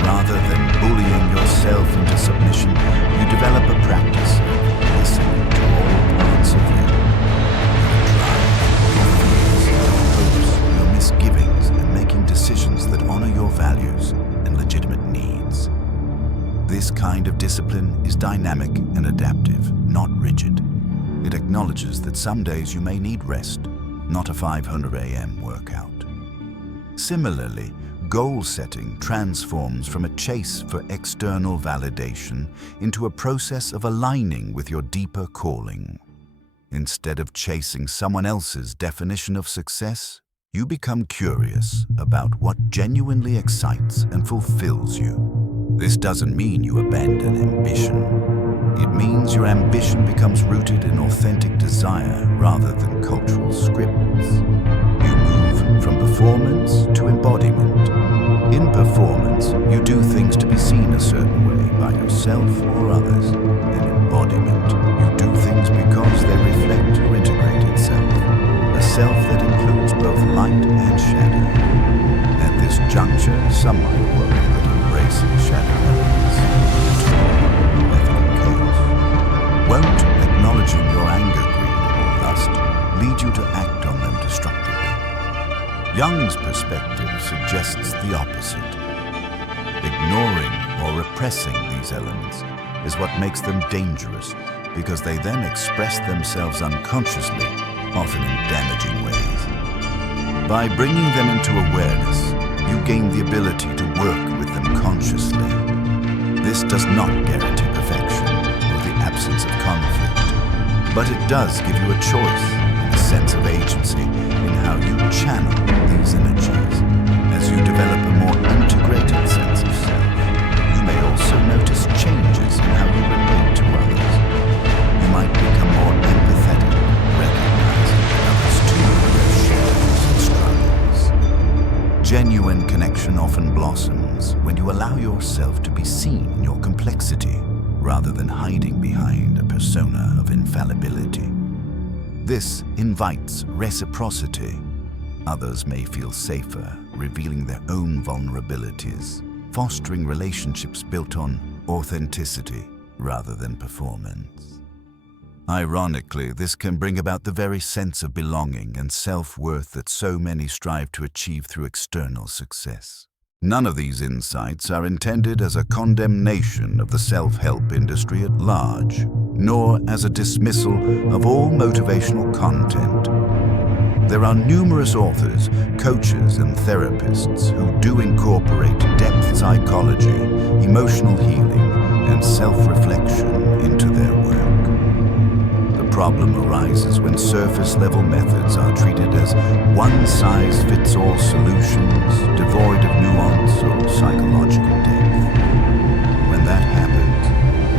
Rather than bullying yourself into submission, you develop a practice of listening to all parts of you. Your drive, your fears, your hopes, your misgivings, and making decisions that honor your values and legitimate needs. This kind of discipline is dynamic and adaptive, not rigid. It acknowledges that some days you may need rest, not a 500 a.m. workout. Similarly, goal setting transforms from a chase for external validation into a process of aligning with your deeper calling. Instead of chasing someone else's definition of success, you become curious about what genuinely excites and fulfills you. This doesn't mean you abandon ambition. It means your ambition becomes rooted in authentic desire rather than cultural scripts. You move from performance to embodiment. In performance, you do things to be seen a certain way by yourself or others. In embodiment, you do things because they reflect your integrated self, a self that includes both light and shadow. At this juncture, some might worry that embracing shadow elements will ethical chaos. Won't acknowledging your anger, greed, or lust lead you to act on them destructively? Jung's perspective suggests the opposite. Ignoring or repressing these elements is what makes them dangerous, because they then express themselves unconsciously, often in damaging ways. By bringing them into awareness, you gain the ability to work with them consciously. This does not guarantee perfection or the absence of conflict, but it does give you a choice, a sense of agency in how you channel these energies. As you develop a more integrated sense of self, you may also notice changes in how you relate to others. You might become more empathetic, recognizing others too their shadows and struggles. Genuine connection often blossoms when you allow yourself to be seen in your complexity, rather than hiding behind a persona of infallibility. This invites reciprocity. Others may feel safer, revealing their own vulnerabilities, fostering relationships built on authenticity rather than performance. Ironically, this can bring about the very sense of belonging and self-worth that so many strive to achieve through external success. None of these insights are intended as a condemnation of the self-help industry at large, nor as a dismissal of all motivational content. There are numerous authors, coaches, and therapists who do incorporate depth psychology, emotional healing, and self-reflection into their work. The problem arises when surface-level methods are treated as one-size-fits-all solutions, devoid of nuance or psychological depth. When that happens,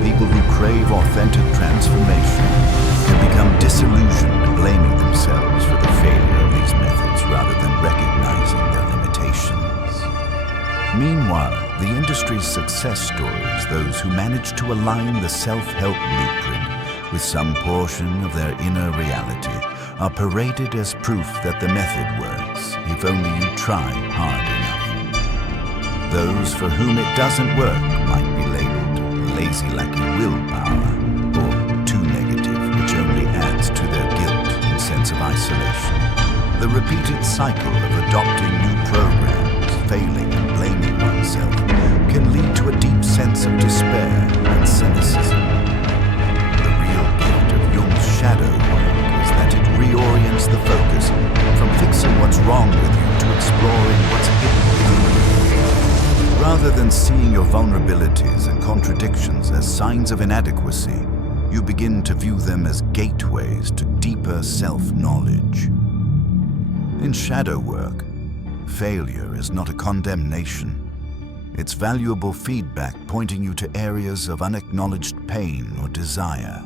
people who crave authentic transformation can become disillusioned, blaming themselves for the failure of these methods rather than recognizing their limitations. Meanwhile, the industry's success stories, those who manage to align the self-help blueprint with some portion of their inner reality, are paraded as proof that the method works if only you try hard enough. Those for whom it doesn't work might be labeled lazy-lacky willpower or too negative, which only adds to their guilt and sense of isolation. The repeated cycle of adopting new programs, failing and blaming oneself can lead to a deep sense of despair and cynicism. Shadow work is that it reorients the focus from fixing what's wrong with you to exploring what's hidden within you. Rather than seeing your vulnerabilities and contradictions as signs of inadequacy, you begin to view them as gateways to deeper self-knowledge. In shadow work, failure is not a condemnation. It's valuable feedback pointing you to areas of unacknowledged pain or desire.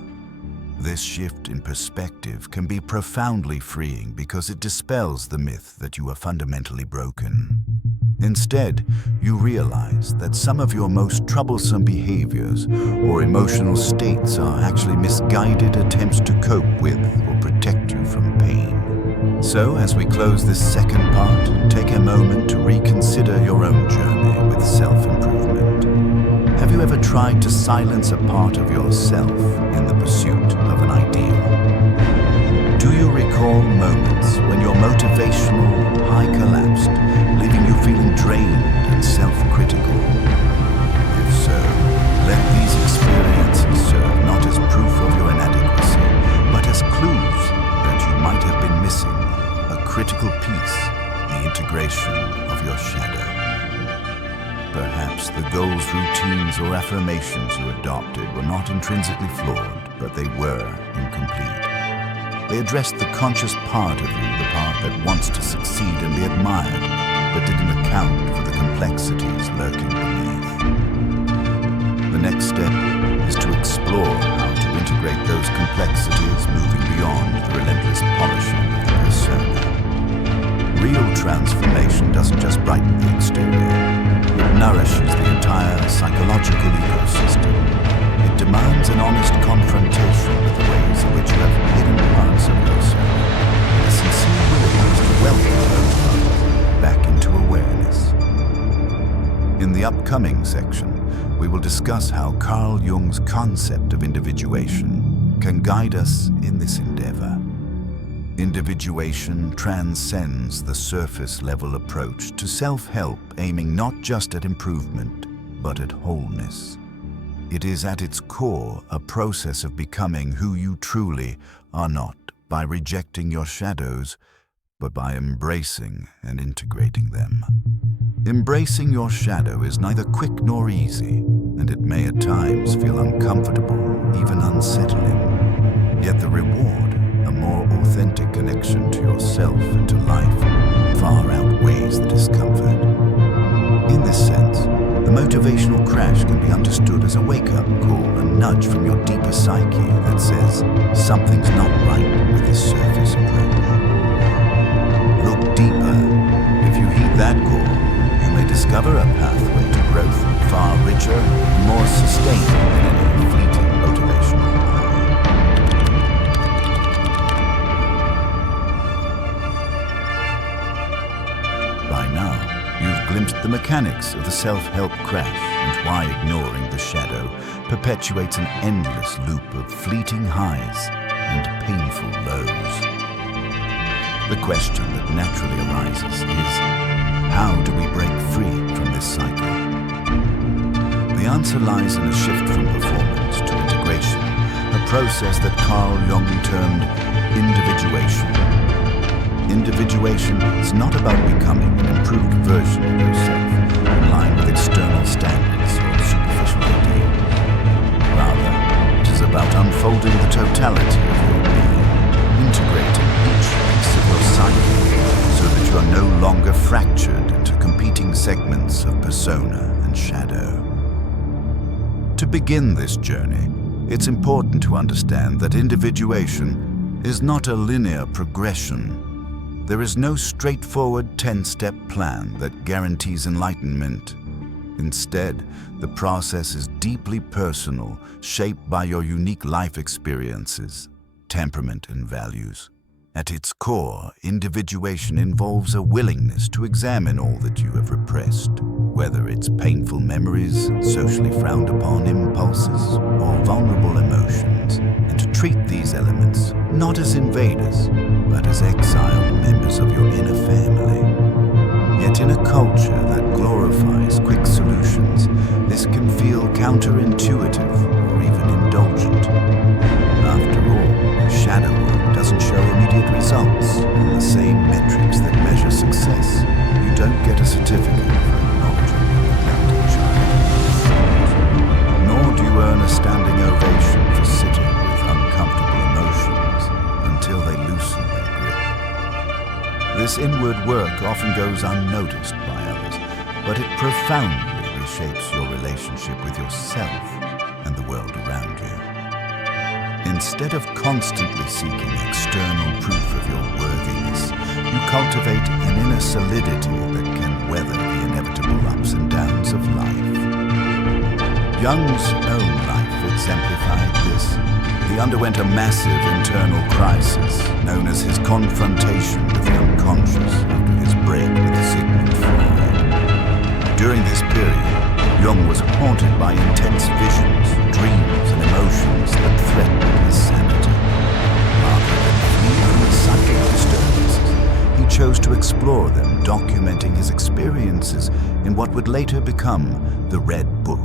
This shift in perspective can be profoundly freeing because it dispels the myth that you are fundamentally broken. Instead, you realize that some of your most troublesome behaviors or emotional states are actually misguided attempts to cope with or protect you from pain. So, as we close this second part, take a moment to reconsider your own journey with self-improvement. Have you ever tried to silence a part of yourself in the pursuit of an ideal? Do you recall moments when your motivational high collapsed, leaving you feeling drained and self-critical? If so, let these experiences serve not as proof of your inadequacy, but as clues that you might have been missing a critical piece, the integration of your shadow. Perhaps the goals, routines, or affirmations you adopted were not intrinsically flawed, but they were incomplete. They addressed the conscious part of you, the part that wants to succeed and be admired, but didn't account for the complexities lurking beneath. The next step is to explore how to integrate those complexities, moving beyond the relentless polishing of the persona. Real transformation doesn't just brighten the exterior. It nourishes the entire psychological ecosystem. It demands an honest confrontation with the ways in which you have hidden parts of yourself, and a sincere willingness to welcome those parts back into awareness. In the upcoming section, we will discuss how Carl Jung's concept of individuation can guide us in this endeavor. Individuation transcends the surface-level approach to self-help, aiming not just at improvement, but at wholeness. It is at its core a process of becoming who you truly are not by rejecting your shadows, but by embracing and integrating them. Embracing your shadow is neither quick nor easy, and it may at times feel uncomfortable, even unsettling. Yet the reward, a more authentic connection to yourself and to life, far outweighs the discomfort. In this sense, the motivational crash can be understood as a wake-up call, a nudge from your deeper psyche that says, something's not right with this surface approach. Look deeper. If you heed that call, you may discover a pathway to growth far richer and more sustained than any fleeting motivational high. By now, you've glimpsed the mechanics of the self-help crash and why ignoring the shadow perpetuates an endless loop of fleeting highs and painful lows. The question that naturally arises is, how do we break free from this cycle? The answer lies in a shift from performance to integration, a process that Carl Jung termed individuation. Individuation is not about becoming an improved version of yourself in line with external standards or superficial ideals. Rather, it is about unfolding the totality of your being, integrating each piece of your psyche so that you are no longer fractured into competing segments of persona and shadow. To begin this journey, it's important to understand that individuation is not a linear progression. There is no straightforward 10-step plan that guarantees enlightenment. Instead, the process is deeply personal, shaped by your unique life experiences, temperament, and values. At its core, individuation involves a willingness to examine all that you have repressed, whether it's painful memories, socially frowned upon impulses, or vulnerable emotions, and to treat these elements not as invaders, but as exiled members of your inner family. Yet in a culture that glorifies quick solutions, this can feel counterintuitive or even indulgent. After all, shadow work doesn't show immediate results on the same metrics that measure success. You don't get a certificate for acknowledging a neglected child. Nor do you earn a standing ovation for sitting with uncomfortable emotions until they loosen their grip. This inward work often goes unnoticed by others, but it profoundly shapes your relationship with yourself and the world around you. Instead of constantly seeking external proof of your worthiness, you cultivate an inner solidity that can weather the inevitable ups and downs of life. Jung's own life exemplified this. He underwent a massive internal crisis known as his confrontation with the unconscious after his break with Sigmund Freud. During this period, Jung was haunted by intense visions, dreams, and emotions that threatened his sanity. Rather than flee from the psychic disturbances, he chose to explore them, documenting his experiences in what would later become the Red Book.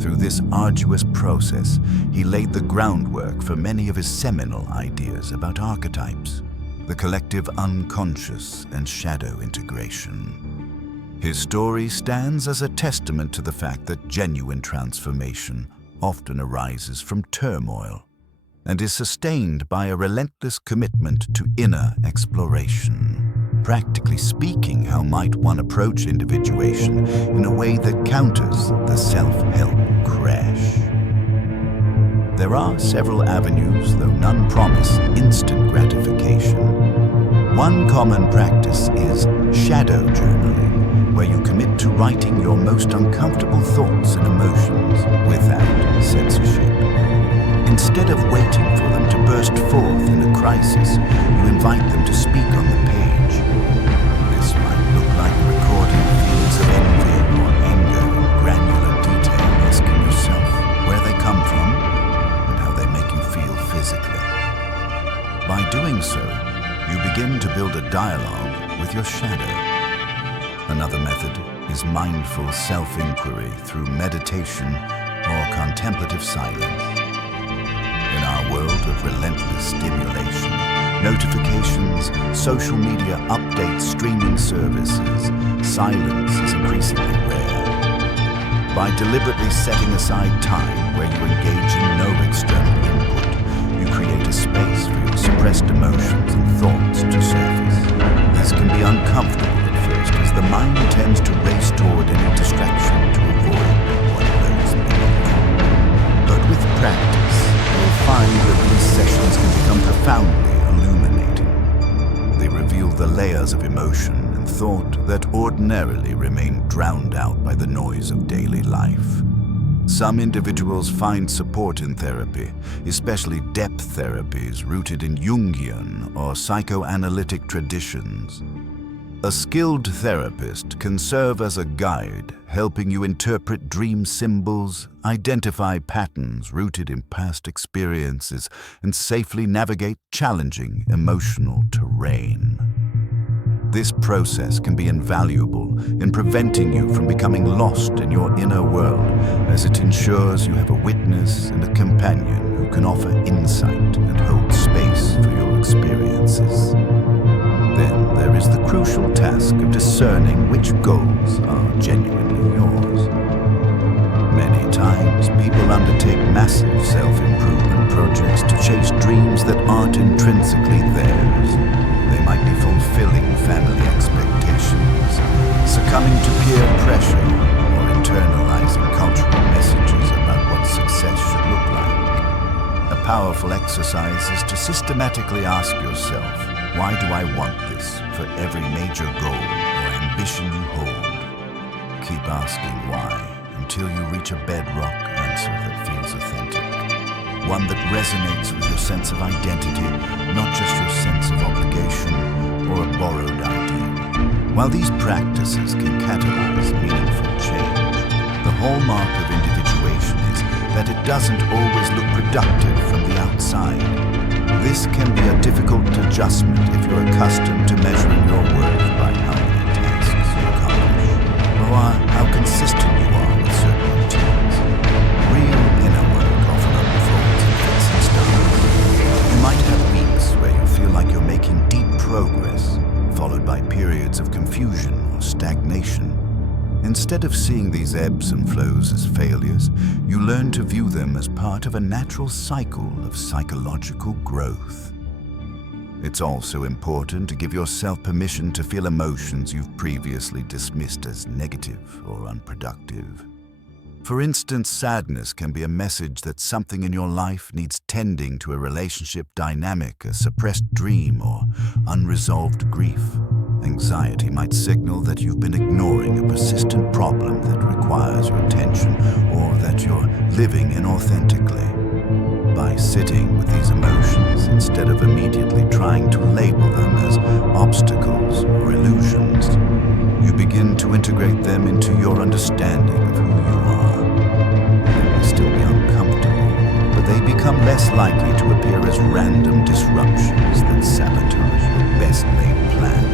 Through this arduous process, he laid the groundwork for many of his seminal ideas about archetypes, the collective unconscious, and shadow integration. His story stands as a testament to the fact that genuine transformation often arises from turmoil and is sustained by a relentless commitment to inner exploration. Practically speaking, how might one approach individuation in a way that counters the self-help crash? There are several avenues, though none promise instant gratification. One common practice is shadow journaling, where you commit to writing your most uncomfortable thoughts and emotions without censorship. Instead of waiting for them to burst forth in a crisis, you invite them to speak on the page. This might look like recording feelings of envy or anger in granular detail, asking yourself where they come from and how they make you feel physically. By doing so, you begin to build a dialogue with your shadow. Another method is mindful self-inquiry through meditation or contemplative silence. In our world of relentless stimulation, notifications, social media updates, streaming services, silence is increasingly rare. By deliberately setting aside time where you engage in no external input, you create a space for your suppressed emotions and thoughts to surface. This can be uncomfortable at first, as the mind tends to race toward any distraction to avoid what lurks beneath. But with practice, you'll find that these sessions can become profoundly illuminating. They reveal the layers of emotion and thought that ordinarily remain drowned out by the noise of daily life. Some individuals find support in therapy, especially depth therapies rooted in Jungian or psychoanalytic traditions. A skilled therapist can serve as a guide, helping you interpret dream symbols, identify patterns rooted in past experiences, and safely navigate challenging emotional terrain. This process can be invaluable in preventing you from becoming lost in your inner world, as it ensures you have a witness and a companion who can offer insight and hold space for your experiences. Then there is the crucial task of discerning which goals are genuinely yours. Many times, people undertake massive self-improvement projects to chase dreams that aren't intrinsically theirs. They might be fulfilling family expectations, succumbing to peer pressure, or internalizing cultural messages about what success should look like. A powerful exercise is to systematically ask yourself, why do I want this for every major goal or ambition you hold? Keep asking why until you reach a bedrock answer that feels authentic. One that resonates with your sense of identity, not just your sense of obligation or a borrowed ideal. While these practices can catalyze meaningful change, the hallmark of individuation is that it doesn't always look productive from the outside. This can be a difficult adjustment if you're accustomed to measuring your worth by how many tasks you accomplish, or how consistent you are with certain routines. Real inner work often unfolds in fits and starts. You might have weeks where you feel like you're making deep progress, followed by periods of confusion or stagnation. Instead of seeing these ebbs and flows as failures, you learn to view them as part of a natural cycle of psychological growth. It's also important to give yourself permission to feel emotions you've previously dismissed as negative or unproductive. For instance, sadness can be a message that something in your life needs tending to a relationship dynamic, a suppressed dream, or unresolved grief. Anxiety might signal that you've been ignoring a persistent problem that requires your attention, or that you're living inauthentically. By sitting with these emotions instead of immediately trying to label them as obstacles or illusions, you begin to integrate them into your understanding of who you are. They may still be uncomfortable, but they become less likely to appear as random disruptions that sabotage your best-laid plans.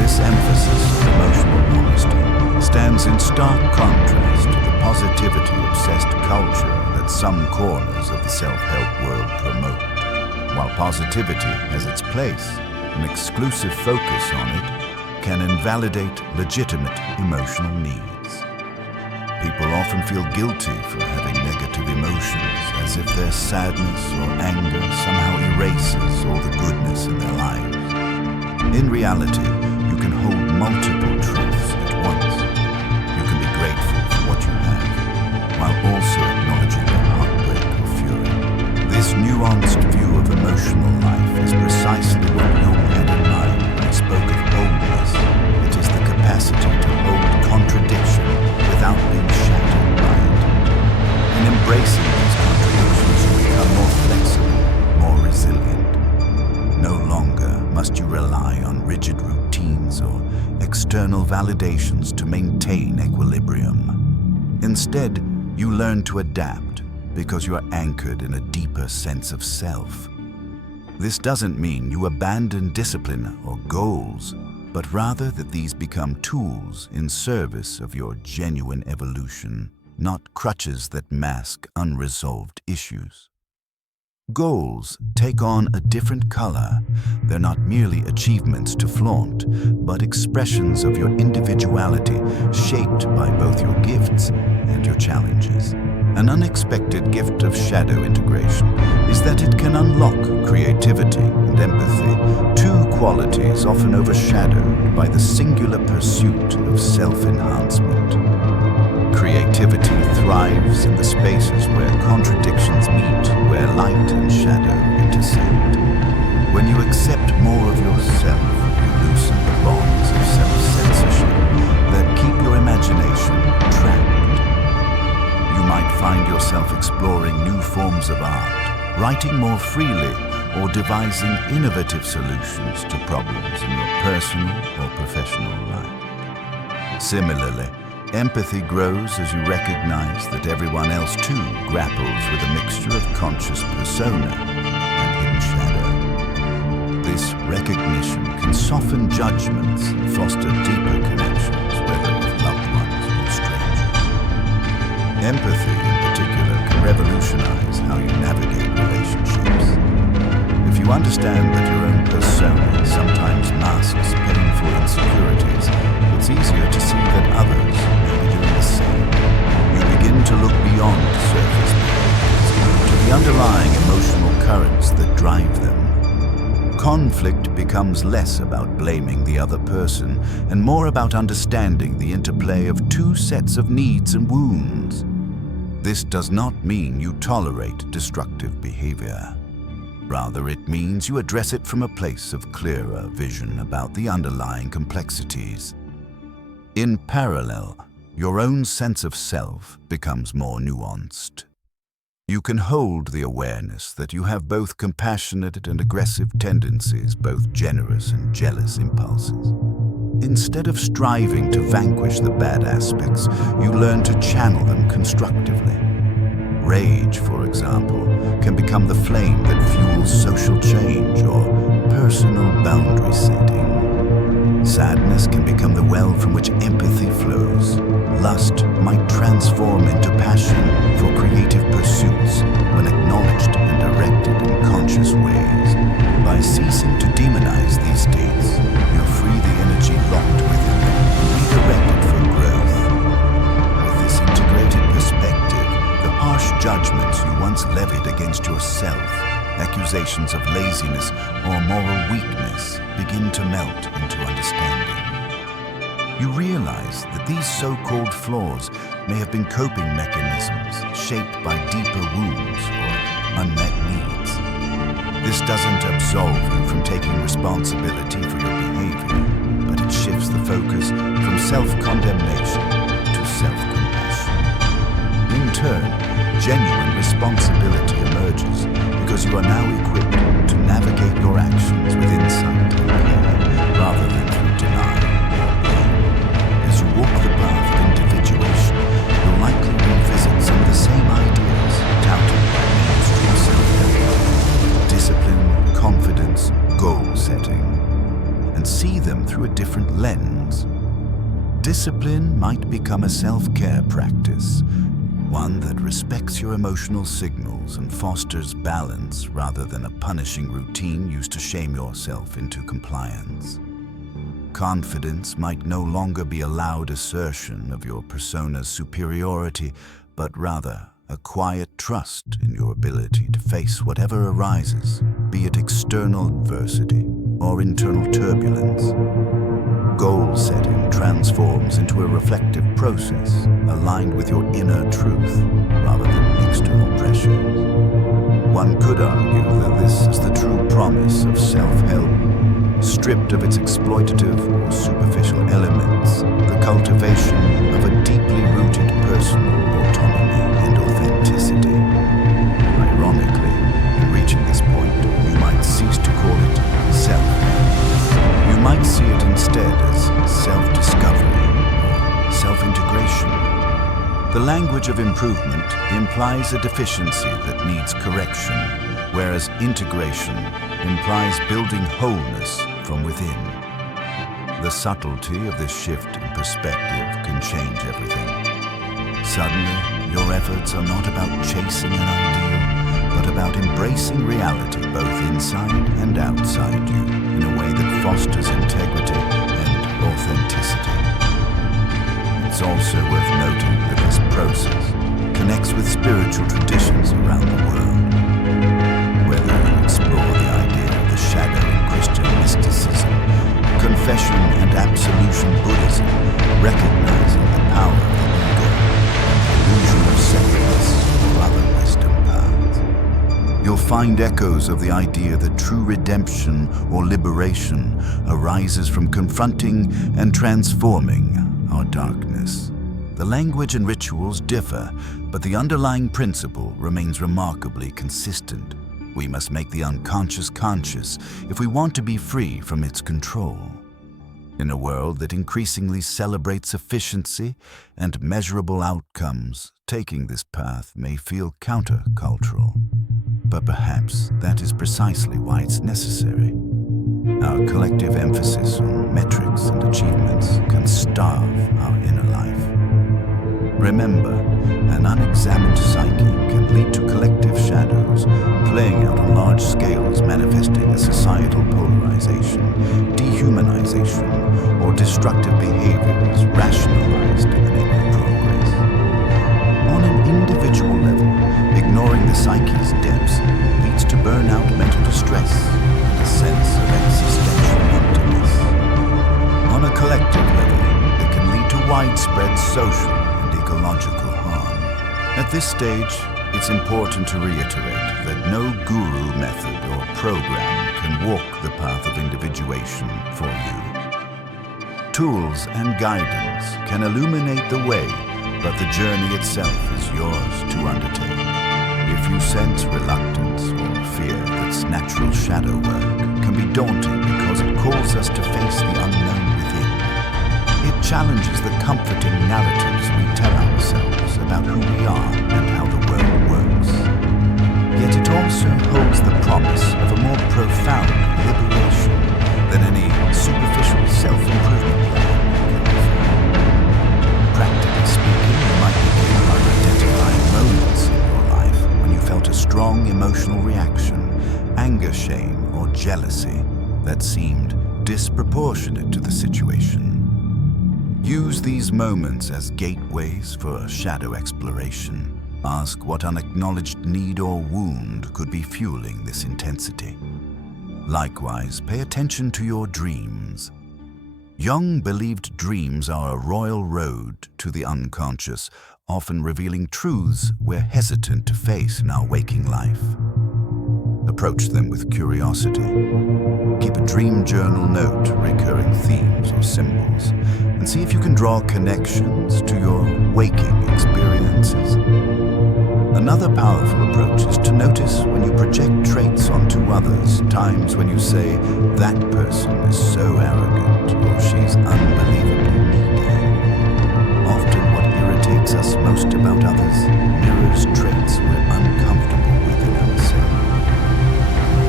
This emphasis on emotional honesty stands in stark contrast to the positivity-obsessed culture that some corners of the self-help world promote. While positivity has its place, an exclusive focus on it can invalidate legitimate emotional needs. People often feel guilty for having negative emotions, as if their sadness or anger somehow erases all the goodness in their lives. In reality, you can hold multiple truths at once. You can be grateful for what you have, while also acknowledging your heartbreak or fury. This nuanced view of emotional life is precisely what Jung had in mind when he spoke of wholeness. It is the capacity to hold contradiction without being shattered by it. In embracing these contradictions, you become more flexible, more resilient. No longer must you rely on rigid routines or external validations to maintain equilibrium. Instead, you learn to adapt because you are anchored in a deeper sense of self. This doesn't mean you abandon discipline or goals, but rather that these become tools in service of your genuine evolution, not crutches that mask unresolved issues. Goals take on a different color. They're not merely achievements to flaunt, but expressions of your individuality shaped by both your gifts and your challenges. An unexpected gift of shadow integration is that it can unlock creativity and empathy, two qualities often overshadowed by the singular pursuit of self-enhancement. Creativity thrives in the spaces where contradictions meet, where light and shadow intersect. When you accept more of yourself, you loosen the bonds of self-censorship that keep your imagination trapped. You might find yourself exploring new forms of art, writing more freely, or devising innovative solutions to problems in your personal or professional life. Similarly, empathy grows as you recognize that everyone else too grapples with a mixture of conscious persona and hidden shadow. This recognition can soften judgments and foster deeper connections, whether with loved ones or strangers. Empathy, in particular, can revolutionize how you navigate relationships. If you understand that your own persona sometimes masks painful insecurities, it's easier to see that others may be doing the same. You begin to look beyond surface behaviors to the underlying emotional currents that drive them. Conflict becomes less about blaming the other person and more about understanding the interplay of two sets of needs and wounds. This does not mean you tolerate destructive behavior. Rather, it means you address it from a place of clearer vision about the underlying complexities. In parallel, your own sense of self becomes more nuanced. You can hold the awareness that you have both compassionate and aggressive tendencies, both generous and jealous impulses. Instead of striving to vanquish the bad aspects, you learn to channel them constructively. Rage, for example, can become the flame that fuels social change or personal boundary setting. Sadness can become the well from which empathy flows. Lust might transform into passion for creative pursuits when acknowledged and directed in conscious ways. By ceasing to demonize these states, you free the energy locked within them and redirect it for growth. With this integrated perspective, the harsh judgments you once levied against yourself accusations of laziness or moral weakness begin to melt into understanding. You realize that these so-called flaws may have been coping mechanisms shaped by deeper wounds or unmet needs. This doesn't absolve you from taking responsibility for your behavior, but it shifts the focus from self-condemnation to self-compassion. In turn, genuine responsibility emerges because you are now equipped to navigate your actions with insight and care rather than through denial. As you walk the path of individuation, you'll likely revisit some of the same ideas touted by mainstream self-help: discipline, confidence, goal setting, and see them through a different lens. Discipline might become a self-care practice, one that respects your emotional signals and fosters balance rather than a punishing routine used to shame yourself into compliance. Confidence might no longer be a loud assertion of your persona's superiority, but rather a quiet trust in your ability to face whatever arises, be it external adversity or internal turbulence. Goal setting transforms into a reflective process aligned with your inner truth rather than external pressures. One could argue that this is the true promise of self-help. Stripped of its exploitative or superficial elements, the cultivation of a deeply rooted personal autonomy and authenticity. Ironically, in reaching this point, you might cease to call it self-help. You might see it instead as self-discovery or self-integration. The language of improvement implies a deficiency that needs correction, whereas integration implies building wholeness from within. The subtlety of this shift in perspective can change everything. Suddenly, your efforts are not about chasing an ideal, but about embracing reality both inside and outside you in a way that fosters integrity and authenticity. It's also worth noting that this process connects with spiritual traditions around the world. Whether you explore the idea of the shadow in Christian mysticism, confession and absolution Buddhism, recognizing the power of the ego, and the illusion of separateness or other wisdom paths, you'll find echoes of the idea that true redemption or liberation arises from confronting and transforming our darkness. The language and rituals differ, but the underlying principle remains remarkably consistent. We must make the unconscious conscious if we want to be free from its control. In a world that increasingly celebrates efficiency and measurable outcomes, taking this path may feel countercultural. But perhaps that is precisely why it's necessary. Our collective emphasis on metrics and achievements can starve our inner life. Remember, an unexamined psyche can lead to collective shadows, playing out on large scales, manifesting a societal polarization, dehumanization, or destructive behaviors rationalized in the name of progress. On an individual level, ignoring the psyche's depths leads to burnout, mental distress, and a sense of existential emptiness. On a collective level, it can lead to widespread social ecological harm. At this stage, it's important to reiterate that no guru method or program can walk the path of individuation for you. Tools and guidance can illuminate the way, but the journey itself is yours to undertake. If you sense reluctance or fear, this natural shadow work can be daunting because it calls us to face the unknown within. It challenges the comforting narratives we tell ourselves about who we are and how the world works. Yet it also holds the promise of a more profound liberation than any superficial self-improvement plan can offer. Practically speaking, you might begin by identifying moments in your life when you felt a strong emotional reaction, anger, shame, or jealousy that seemed disproportionate to the situation. Use these moments as gateways for shadow exploration. Ask what unacknowledged need or wound could be fueling this intensity. Likewise, pay attention to your dreams. Jung believed dreams are a royal road to the unconscious, often revealing truths we're hesitant to face in our waking life. Approach them with curiosity. Keep a dream journal note, recurring themes or symbols, and see if you can draw connections to your waking experiences. Another powerful approach is to notice when you project traits onto others, times when you say, "That person is so arrogant," or "She's unbelievably needy." Often what irritates us most about others mirrors traits we're uncomfortable with in ourselves.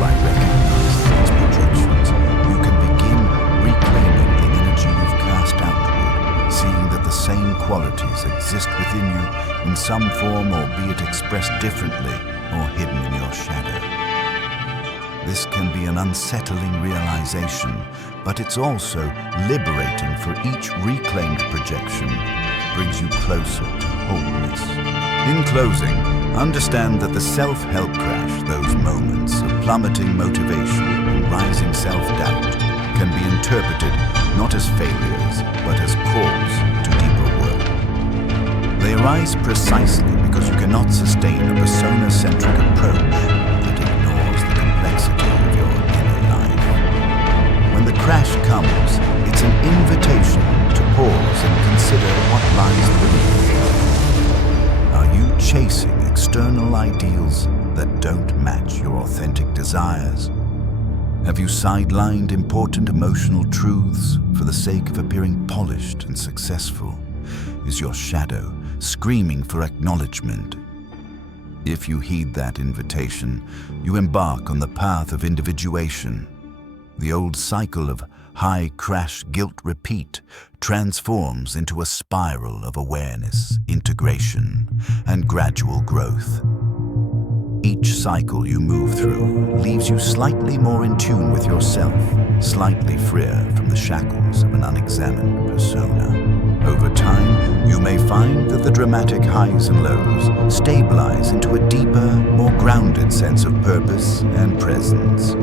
By recognizing these projections, you can begin reclaiming the energy you've cast outward, seeing that the same qualities exist within you in some form, albeit expressed differently or hidden in your shadow. This can be an unsettling realization, but it's also liberating, for each reclaimed projection brings you closer to wholeness. In closing, understand that the self-help crash, those moments of plummeting motivation and rising self-doubt, can be interpreted not as failures, but as calls to deeper work. They arise precisely because you cannot sustain a persona-centric approach that ignores the complexity of your inner life. When the crash comes, it's an invitation to pause and consider what lies beneath. Are you chasing external ideals that don't match your authentic desires? Have you sidelined important emotional truths for the sake of appearing polished and successful? Is your shadow screaming for acknowledgement? If you heed that invitation, you embark on the path of individuation. The old cycle of high crash guilt repeat transforms into a spiral of awareness, integration, and gradual growth. Each cycle you move through leaves you slightly more in tune with yourself, slightly freer from the shackles of an unexamined persona. Over time, you may find that the dramatic highs and lows stabilize into a deeper, more grounded sense of purpose and presence.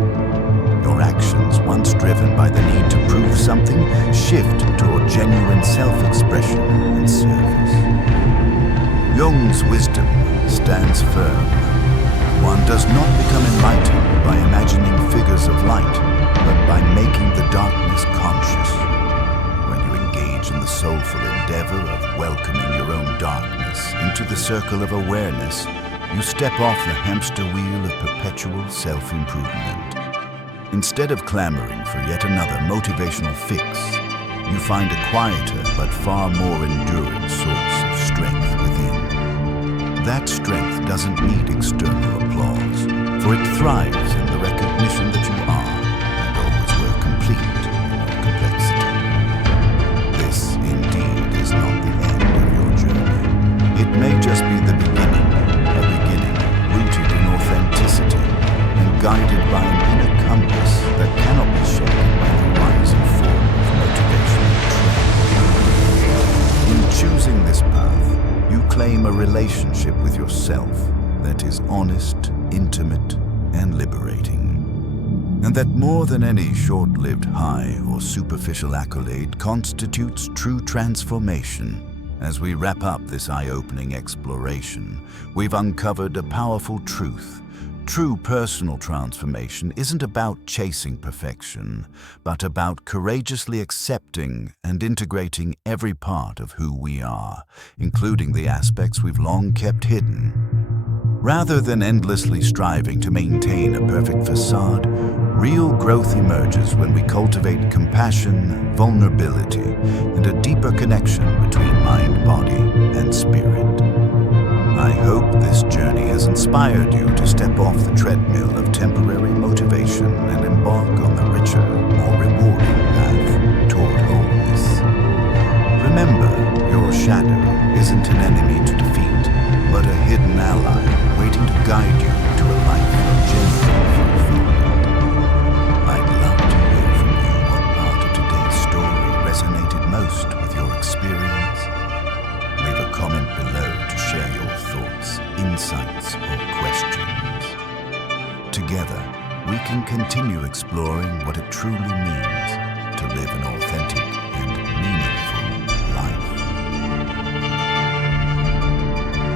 Your actions, once driven by the need to prove something, shift toward genuine self-expression and service. Jung's wisdom stands firm. One does not become enlightened by imagining figures of light, but by making the darkness conscious. When you engage in the soulful endeavor of welcoming your own darkness into the circle of awareness, you step off the hamster wheel of perpetual self-improvement. Instead of clamoring for yet another motivational fix, you find a quieter but far more enduring source of strength within. That strength doesn't need external applause, for it thrives in the recognition that you are and always were complete in your complexity. This, indeed, is not the end of your journey. It may just be the beginning, a beginning rooted in authenticity and guided by an inner compass that cannot be shaken by the rise and fall of motivational trend. In choosing this path, you claim a relationship with yourself that is honest, intimate, and liberating. And that more than any short-lived high or superficial accolade constitutes true transformation. As we wrap up this eye-opening exploration, we've uncovered a powerful truth. True personal transformation isn't about chasing perfection, but about courageously accepting and integrating every part of who we are, including the aspects we've long kept hidden. Rather than endlessly striving to maintain a perfect facade, real growth emerges when we cultivate compassion, vulnerability, and a deeper connection between mind, body, and spirit. I hope this journey has inspired you to step off the treadmill of temporary motivation and embark on the richer, more rewarding path toward wholeness. Remember, your shadow isn't an enemy to defeat, but a hidden ally waiting to guide you to a life of genuine fulfillment. I'd love to hear from you what part of today's story resonated most with your experience. Leave a comment below to share your thoughts. Together, we can continue exploring what it truly means to live an authentic